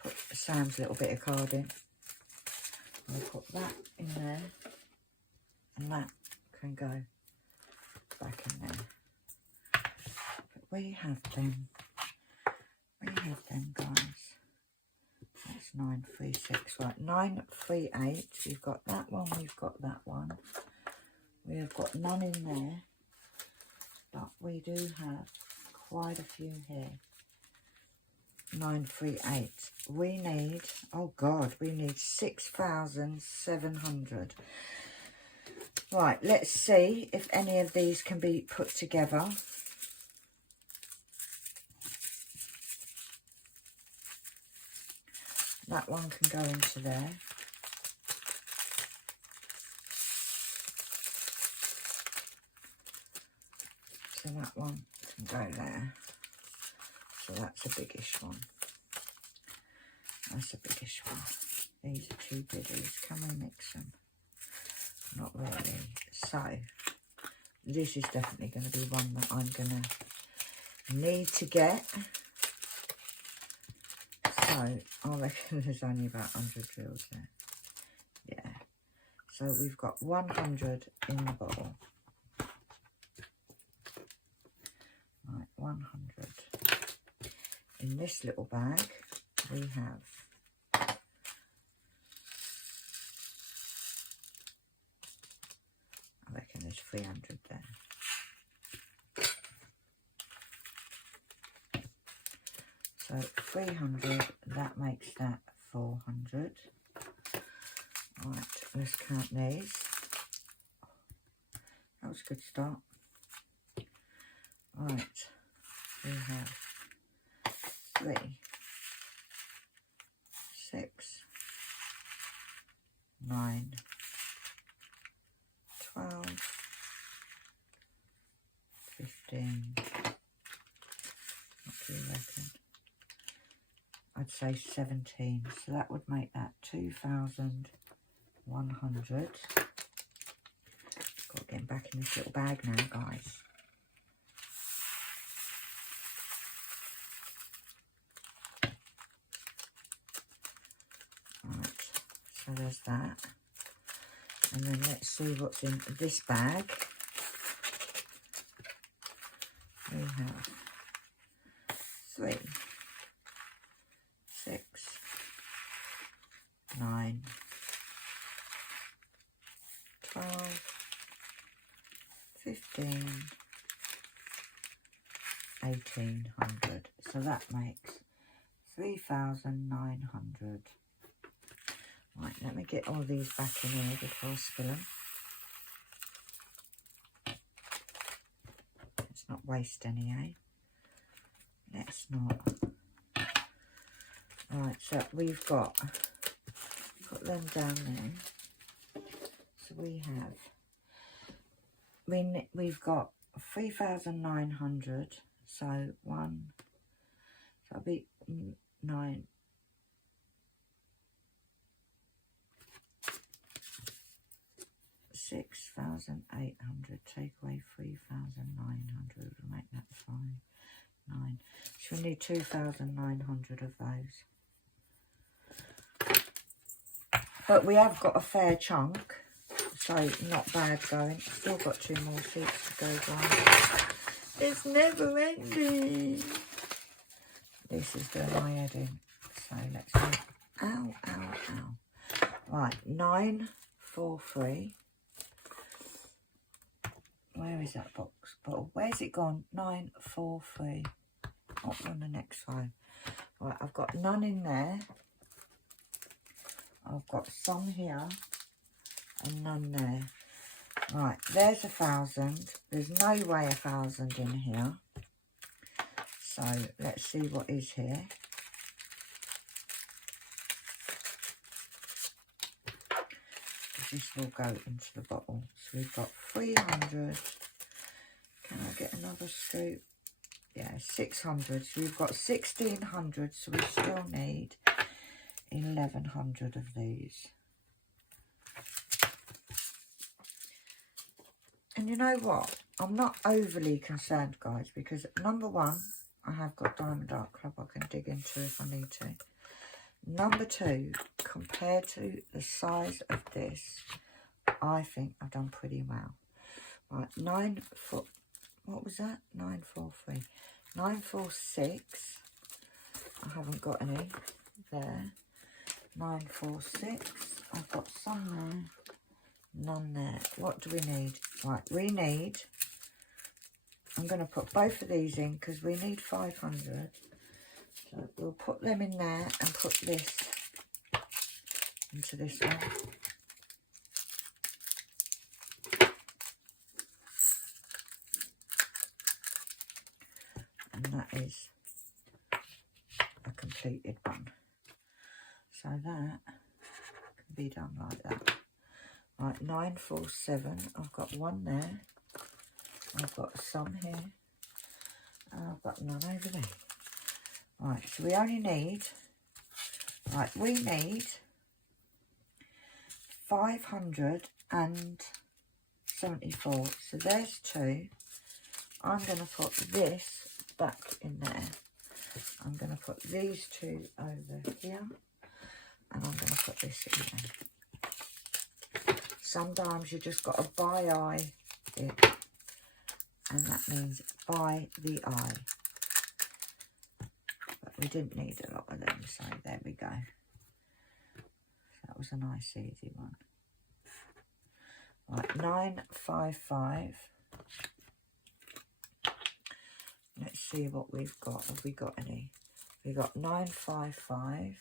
put Sam's little bit of card in. We'll put that in there. And that can go back in there. But we have them. We have them, guys. That's 936. Right, 938. We've got that one. We've got that one. We have got none in there. But we do have quite a few here. 938. We need, oh God, we need 6,700. Right, let's see if any of these can be put together. That one can go into there. So that one can go there. So that's a biggish one. That's a biggish one. These are two biggies. Can we mix them? Not really. So this is definitely going to be one that I'm going to need to get. So I reckon there's only about 100 drills there. Yeah. So we've got 100 in the bottle. Right, 100. In this little bag, we have I reckon there's 300 there. So 300, that makes that 400. Right, let's count these. That was a good start. Right, we have 3, 6, 9, 12, 15. What do you reckon? I'd say 17. So that would make that 2,100. Got to get back in this little bag now, guys. Right, so there's that. And then let's see what's in this bag. We have 3, 6, 9, 12, 15, 1,800. So that makes 3,900. Right, let me get all these back in here before I spill them. Let's not waste any, eh? Let's not. Right, so we've got them down there. we have? We've got 3,900. So one. So that'll be 9. 6,800. Take away 3,900. We'll make that 5, 9. So we need 2,900 of those. But we have got a fair chunk, so not bad going. Still got 2 more sheets to go, guys. It's never ending. This is doing my head in. So let's see. Ow, ow, ow. Right, 943. Where is that box bottle? Where's it gone? 943. What's on the next one? Right, I've got none in there. I've got some here and none there. Right, there's 1,000. There's no way 1,000 in here. So let's see what is here. This will go into the bottle. So we've got 300. Can I get another scoop? Yeah, 600. So we've got 1,600. So we still need 1,100 of these. And you know what? I'm not overly concerned, guys, because number one, I have got Diamond Art Club I can dig into if I need to. Number two, compared to the size of this, I think I've done pretty well. Right, 9 foot, what was that? 943. 946. I haven't got any there. 946. I've got some there, none there. What do we need? Right, we need, I'm going to put both of these in because we need 500. So we'll put them in there and put this into this one. And that is a completed one. So that can be done like that. Right, 947. I've got one there. I've got some here. And I've got none over there. Right, so we only need, right, we need 574. So there's 2. I'm going to put this back in there. I'm going to put these 2 over here. And I'm going to put this in there. Sometimes you just got to buy eye it. And that means buy the eye. We didn't need a lot of them, so there we go. That was a nice easy one. Right, 955. Let's see what we've got. Have we got any? We've got 955.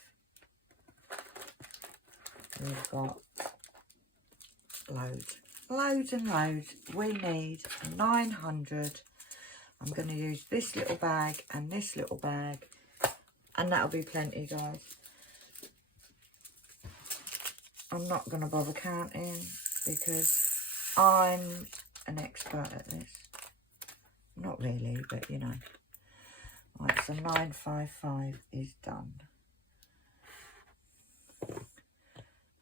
We've got loads. Loads and loads. We need 900. I'm going to use this little bag and this little bag. And that'll be plenty, guys. I'm not going to bother counting because I'm an expert at this. Not really, but you know. Right, so 955 is done.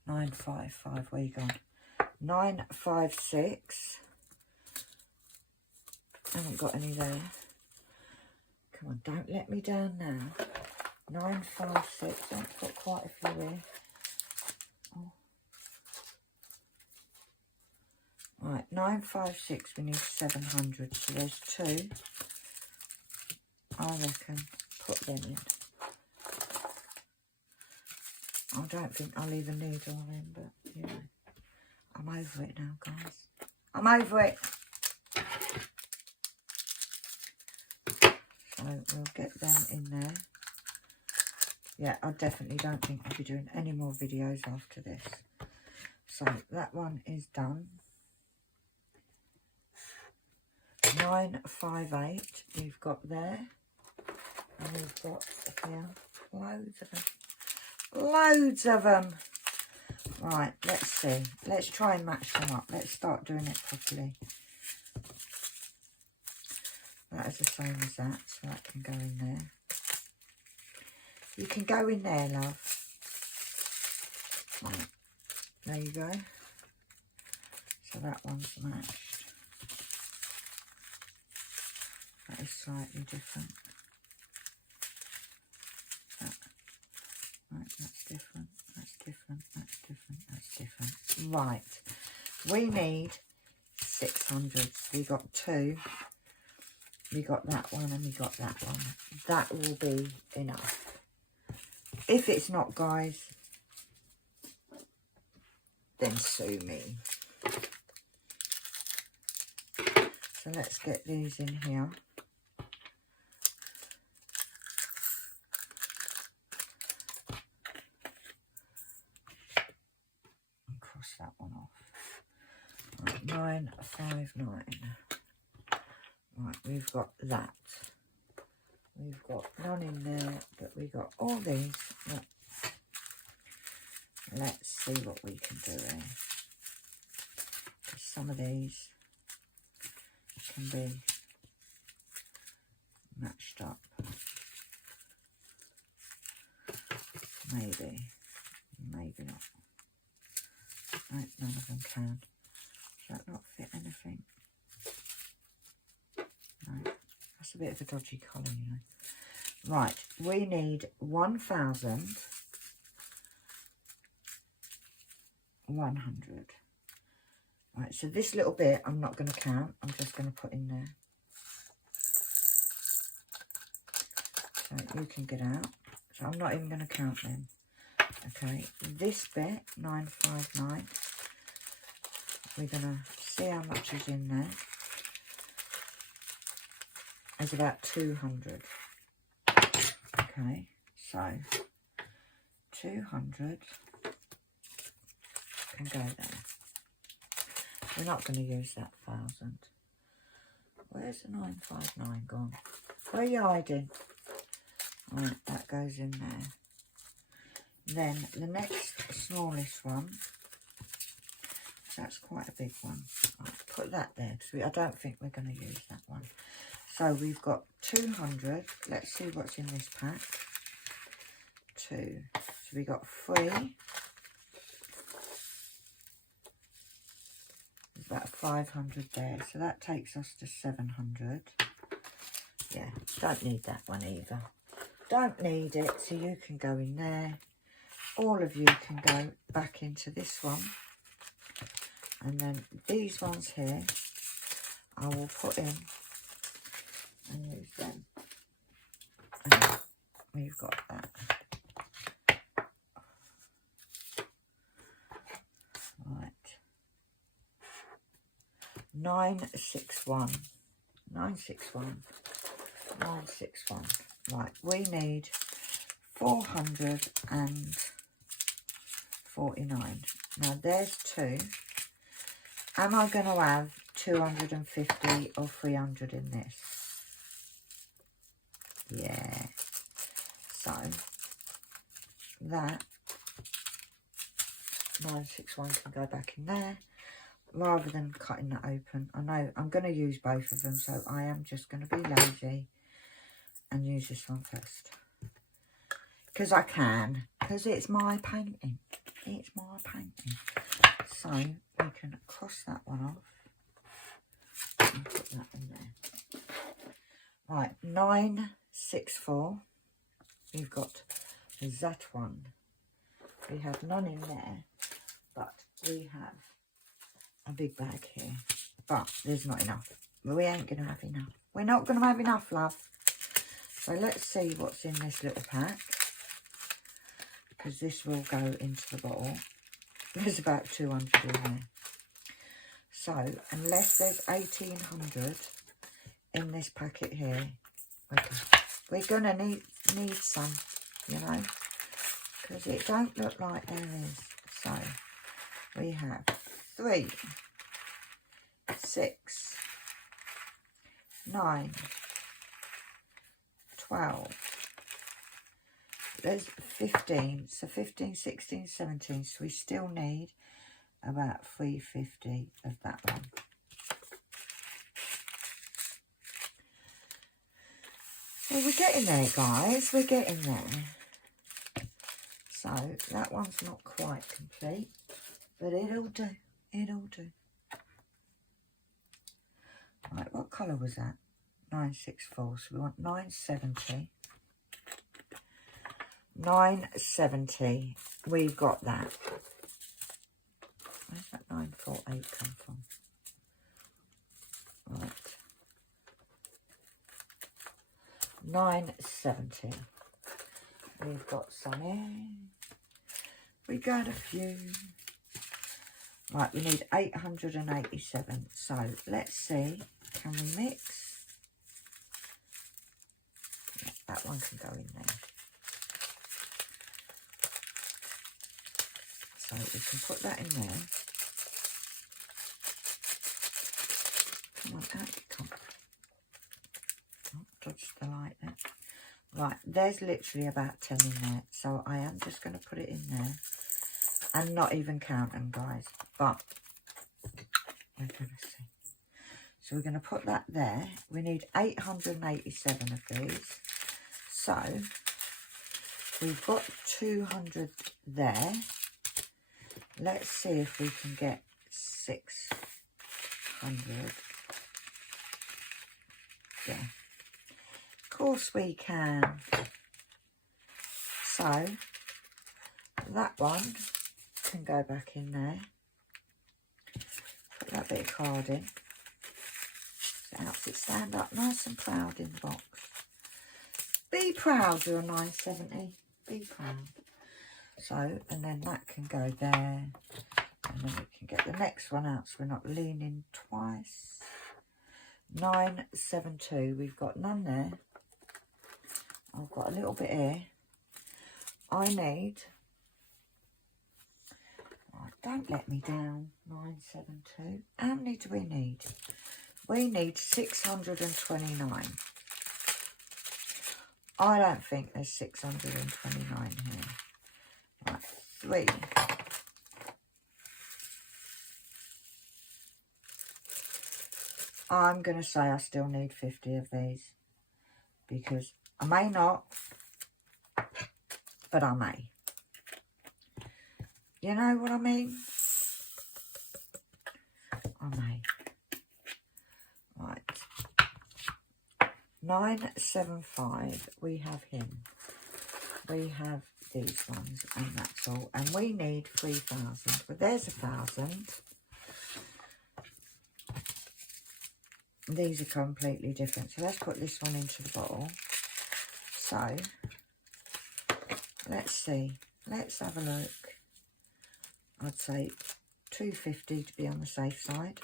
955, where you gone? 956. I haven't got any there. Come on, don't let me down now. 956, I've got quite a few here. Oh. Right, 956, we need 700, so there's 2. I reckon, put them in. I don't think I'll even need all of them, but, you know, I'm over it now, guys. I'm over it. So we'll get them in there. Yeah, I definitely don't think I'll be doing any more videos after this. So that one is done. 958 we've got there. And we've got here loads of them. Loads of them. Right, let's see. Let's try and match them up. Let's start doing it properly. That is the same as that, so that can go in there. You can go in there, love. Right, there you go. So that one's matched. That is slightly different. Right, that's different, that's different, that's different, that's different. Right, we need 600. We got 2. We got that one and we got that one. That will be enough. If it's not, guys, then sue me. So let's get these in here. And cross that one off. Right, 959. Right, we've got that. We've got none in there, but we got all these. Look. Let's see what we can do here. Some of these can be matched up. Maybe. Maybe not. No, none of them can. Does that not fit anything? No. That's a bit of a dodgy colour, you know. Right, we need 1,100. Right, so this little bit I'm not going to count. I'm just going to put in there. So you can get out. So I'm not even going to count them. Okay, this bit, 959. We're going to see how much is in there. It's about 200. Okay, so 200 can go there. We're not going to use that 1,000. Where's the 959 gone? Where are you hiding? Right, that goes in there. Then the next smallest one, that's quite a big one. Right, put that there, because I don't think we're going to use that one. So we've got 200. Let's see what's in this pack. 2. So we got 3. There's about 500 there. So that takes us to 700. Yeah, don't need that one either. Don't need it, so you can go in there. All of you can go back into this one. And then these ones here, I will put in and use them. And we've got that. Right. 961. 961. 961. Right, we need 449. Now there's 2. Am I going to have 250 or 300 in this? Yeah. So that 961 can go back in there rather than cutting that open. I know I'm going to use both of them, so I am just going to be lazy and use this one first. Because I can. Because it's my painting. It's my painting. So we can cross that one off and put that in there. Right, 964. We've got that one. We have none in there, but we have a big bag here. But there's not enough. We ain't going to have enough. We're not going to have enough, love. So let's see what's in this little pack. Because this will go into the bottle. There's about 200 in there. So, unless there's 1,800 in this packet here, we're going to need some, you know, because it don't look like there is. So, we have 3, 6, 9, 12, there's 15. So 15, 16, 17. So we still need about 350 of that one. So we're getting there, guys. We're getting there. So that one's not quite complete, but it'll do. It'll do. Right, what colour was that? 964. So we want 970. 970. We've got that. Where's that 948 come from? Right. 970. We've got some here. We got a few. Right, we need 887. So let's see. Can we mix? Yeah, that one can go in there. So we can put that in there. Come on, out you come. Oh, dodged the light there. Right, there's literally about 10 in there. So I am just going to put it in there. And not even count them, guys. But we're going to see. So we're going to put that there. We need 887 of these. So we've got 200 there. Let's see if we can get 600. Yeah. Of course we can. So that one can go back in there. Put that bit of card in. It helps it stand up nice and proud in the box. Be proud you're a 970. Be proud. So, and then that can go there. And then we can get the next one out so we're not leaning twice. 972. We've got none there. I've got a little bit here. I need... Oh, don't let me down. 972. How many do we need? We need 629. I don't think there's 629 here. Right, 3. I'm going to say I still need 50 of these. Because I may not, but I may. You know what I mean? I may. Right. 975. We have him. We have these ones, and that's all. And we need 3,000. But there's 1,000. These are completely different. So let's put this one into the bottle. So let's see. Let's have a look. I'd say 250 to be on the safe side.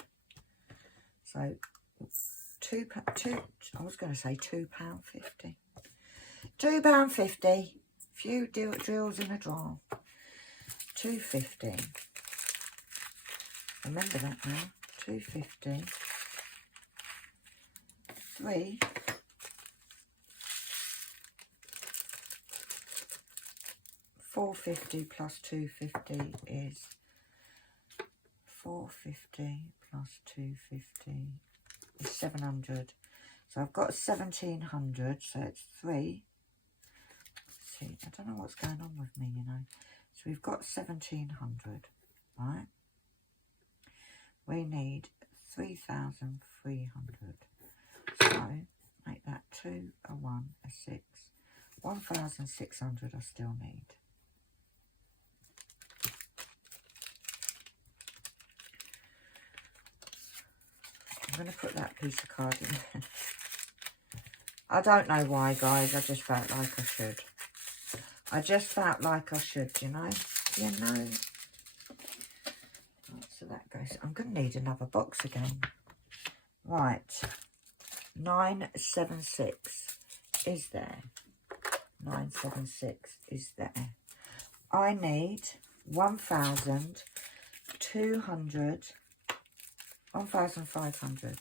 So I was going to say £2.50. £2.50. Few drills in a drawer. 250. Remember that now. 250. 3. 450 plus 250 is 450 plus 250 is 700. So I've got 1,700. So it's 3. Let's see, I don't know what's going on with me, you know. So we've got 1,700, right? We need 3,300. So make that 2, a 1, a 6. 1,600 I still need. I'm going to put that piece of card in there. I don't know why, guys. I just felt like I should. I just felt like I should, you know. You know. Right, so that goes. I'm going to need another box again. Right. 976 is there. 976 is there. I need 1,200. 1,500.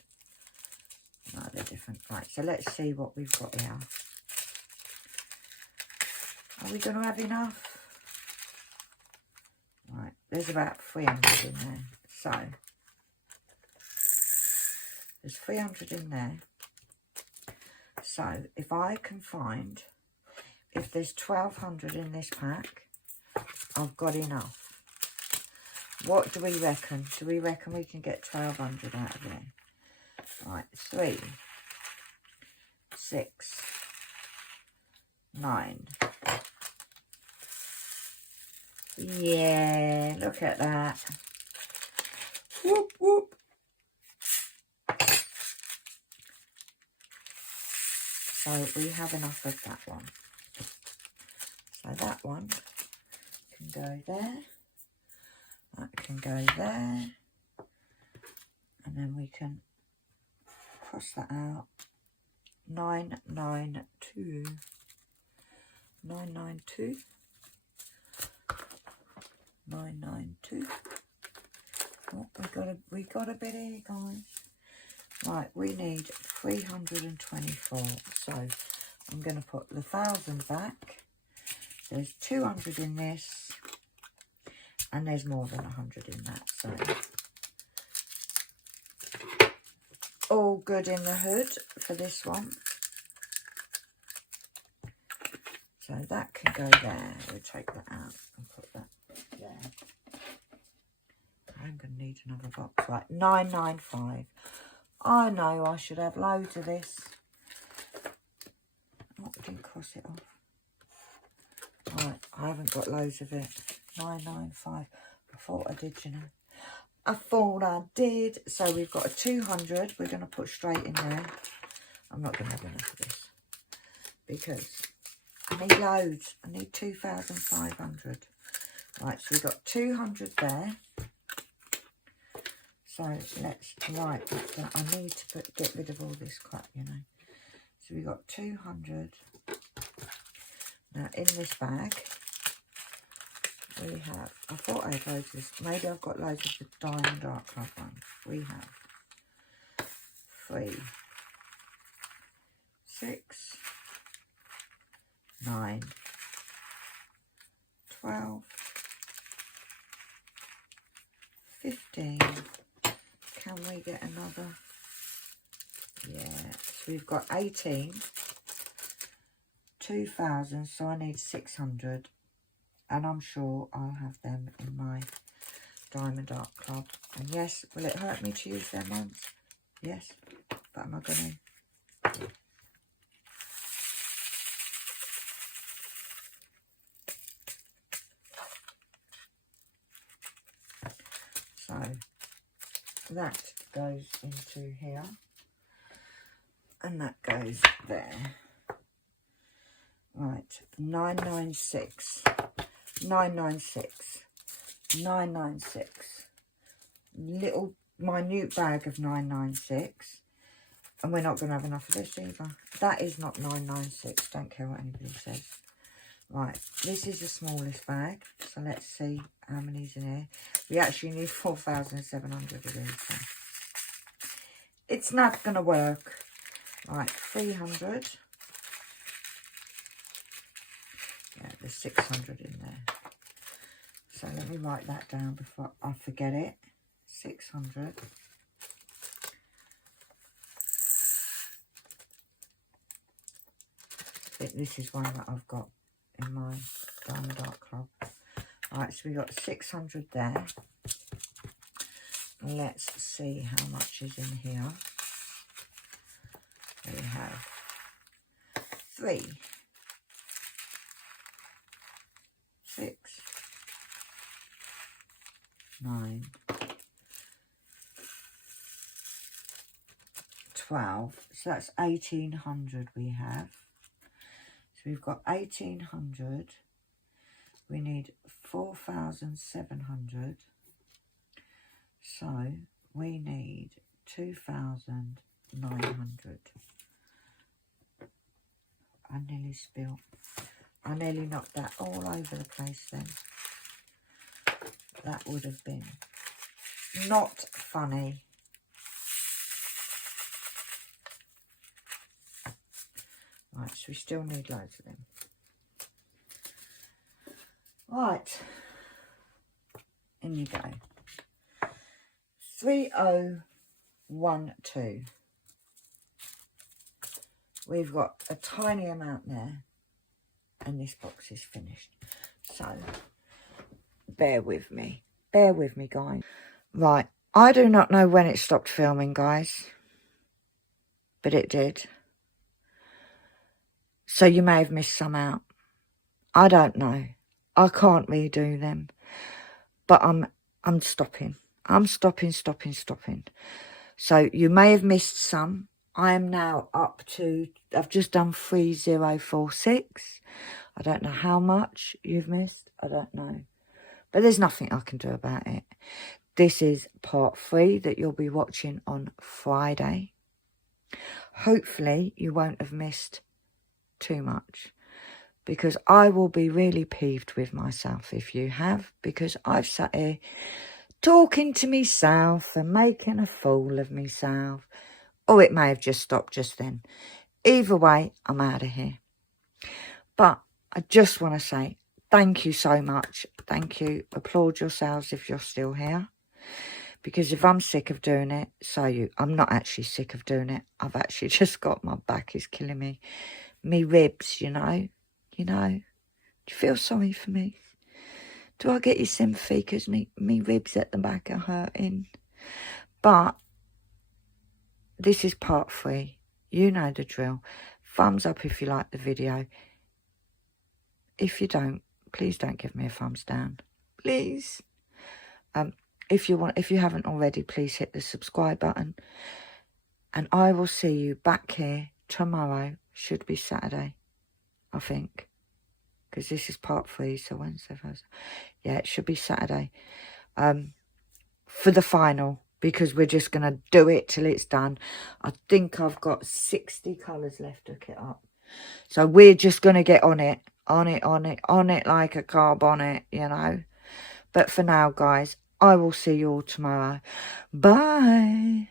No, they're different. Right, so let's see what we've got here. Are we going to have enough? Right, there's about 300 in there. So, there's 300 in there. So, if I can find, if there's 1,200 in this pack, I've got enough. What do we reckon? Do we reckon we can get 1,200 out of there? Right, 3, 6, 9. Yeah, look at that. Whoop, whoop. So we have enough of that one. So that one can go there. That can go there. And then we can cross that out. 992. 992. 992. Oh, we got a bit here, guys. Right, we need 324. So I'm going to put the 1,000 back. There's 200 in this, and there's more than 100 in that. So all good in the hood for this one. So that can go there. We'll take that out and put that there. I'm going to need another box. Right, 995. I know I should have loads of this. Oh, I didn't cross it off. Right, I haven't got loads of it. 995. I thought I did, you know. I thought I did. So we've got a 200. We're going to put straight in there. I'm not going to have enough of this because I need loads. I need 2,500. Right, so we've got 200 there. So let's write that down. I need to get rid of all this crap, you know. So we've got 200. Now in this bag, we have, I thought I had loads of this. Maybe I've got loads of the Diamond Art Club ones. We have 3, 6, 9, 12, 15. Can we get another? Yeah, so we've got 18, 2,000, so I need 600, and I'm sure I'll have them in my Diamond Art Club. And yes, will it hurt me to use them once? Yes, but am I going to? So that goes into here, and that goes there. Right, 996, 996, 996. Little minute bag of 996, and we're not going to have enough of this either. That is not 996. Don't care what anybody says. Right, this is the smallest bag, so let's see how many's in here. We actually need 4,700 of these. So it's not going to work. Right, 300. Yeah, there's 600 in there. So let me write that down before I forget it. 600. This is one that I've got in my Diamond Art Club. Alright, so we got 600 there. Let's see how much is in here. We have 3, 6, 9, 12. So that's 1,800 we have. So we've got 1,800. We need 4,700. So we need 2,900. I nearly spilled. I nearly knocked that all over the place then. That would have been not funny. Right, so we still need loads of them. Right. In you go. 3012. We've got a tiny amount there. And this box is finished. So, bear with me. Bear with me, guys. Right. I do not know when it stopped filming, guys. But it did. So you may have missed some out. I don't know. I can't redo them. But I'm stopping. I'm stopping. So you may have missed some. I am now up to, I've just done 3046. I don't know how much you've missed. I don't know. But there's nothing I can do about it. This is part 3 that you'll be watching on Friday. Hopefully you won't have missed too much, because I will be really peeved with myself if you have, because I've sat here talking to myself and making a fool of myself. Or it may have just stopped just then. Either way, I'm out of here. But I just want to say thank you so much. Thank you. Applaud yourselves if you're still here. Because if I'm sick of doing it, so you. I'm not actually sick of doing it. I've actually just got, my back is killing me. Me ribs, you know. You know. Do you feel sorry for me? Do I get your sympathy? Because me ribs at the back are hurting. But this is part 3. You know the drill. Thumbs up if you like the video. If you don't, please don't give me a thumbs down. Please. If you haven't already, please hit the subscribe button. And I will see you back here tomorrow. Should be Saturday, I think. Because this is part 3, so Wednesday, Thursday. Yeah, it should be Saturday. For the final. Because we're just going to do it till it's done. I think I've got 60 colours left to kit up. So we're just going to get on it like a carb on it, you know. But for now, guys, I will see you all tomorrow. Bye.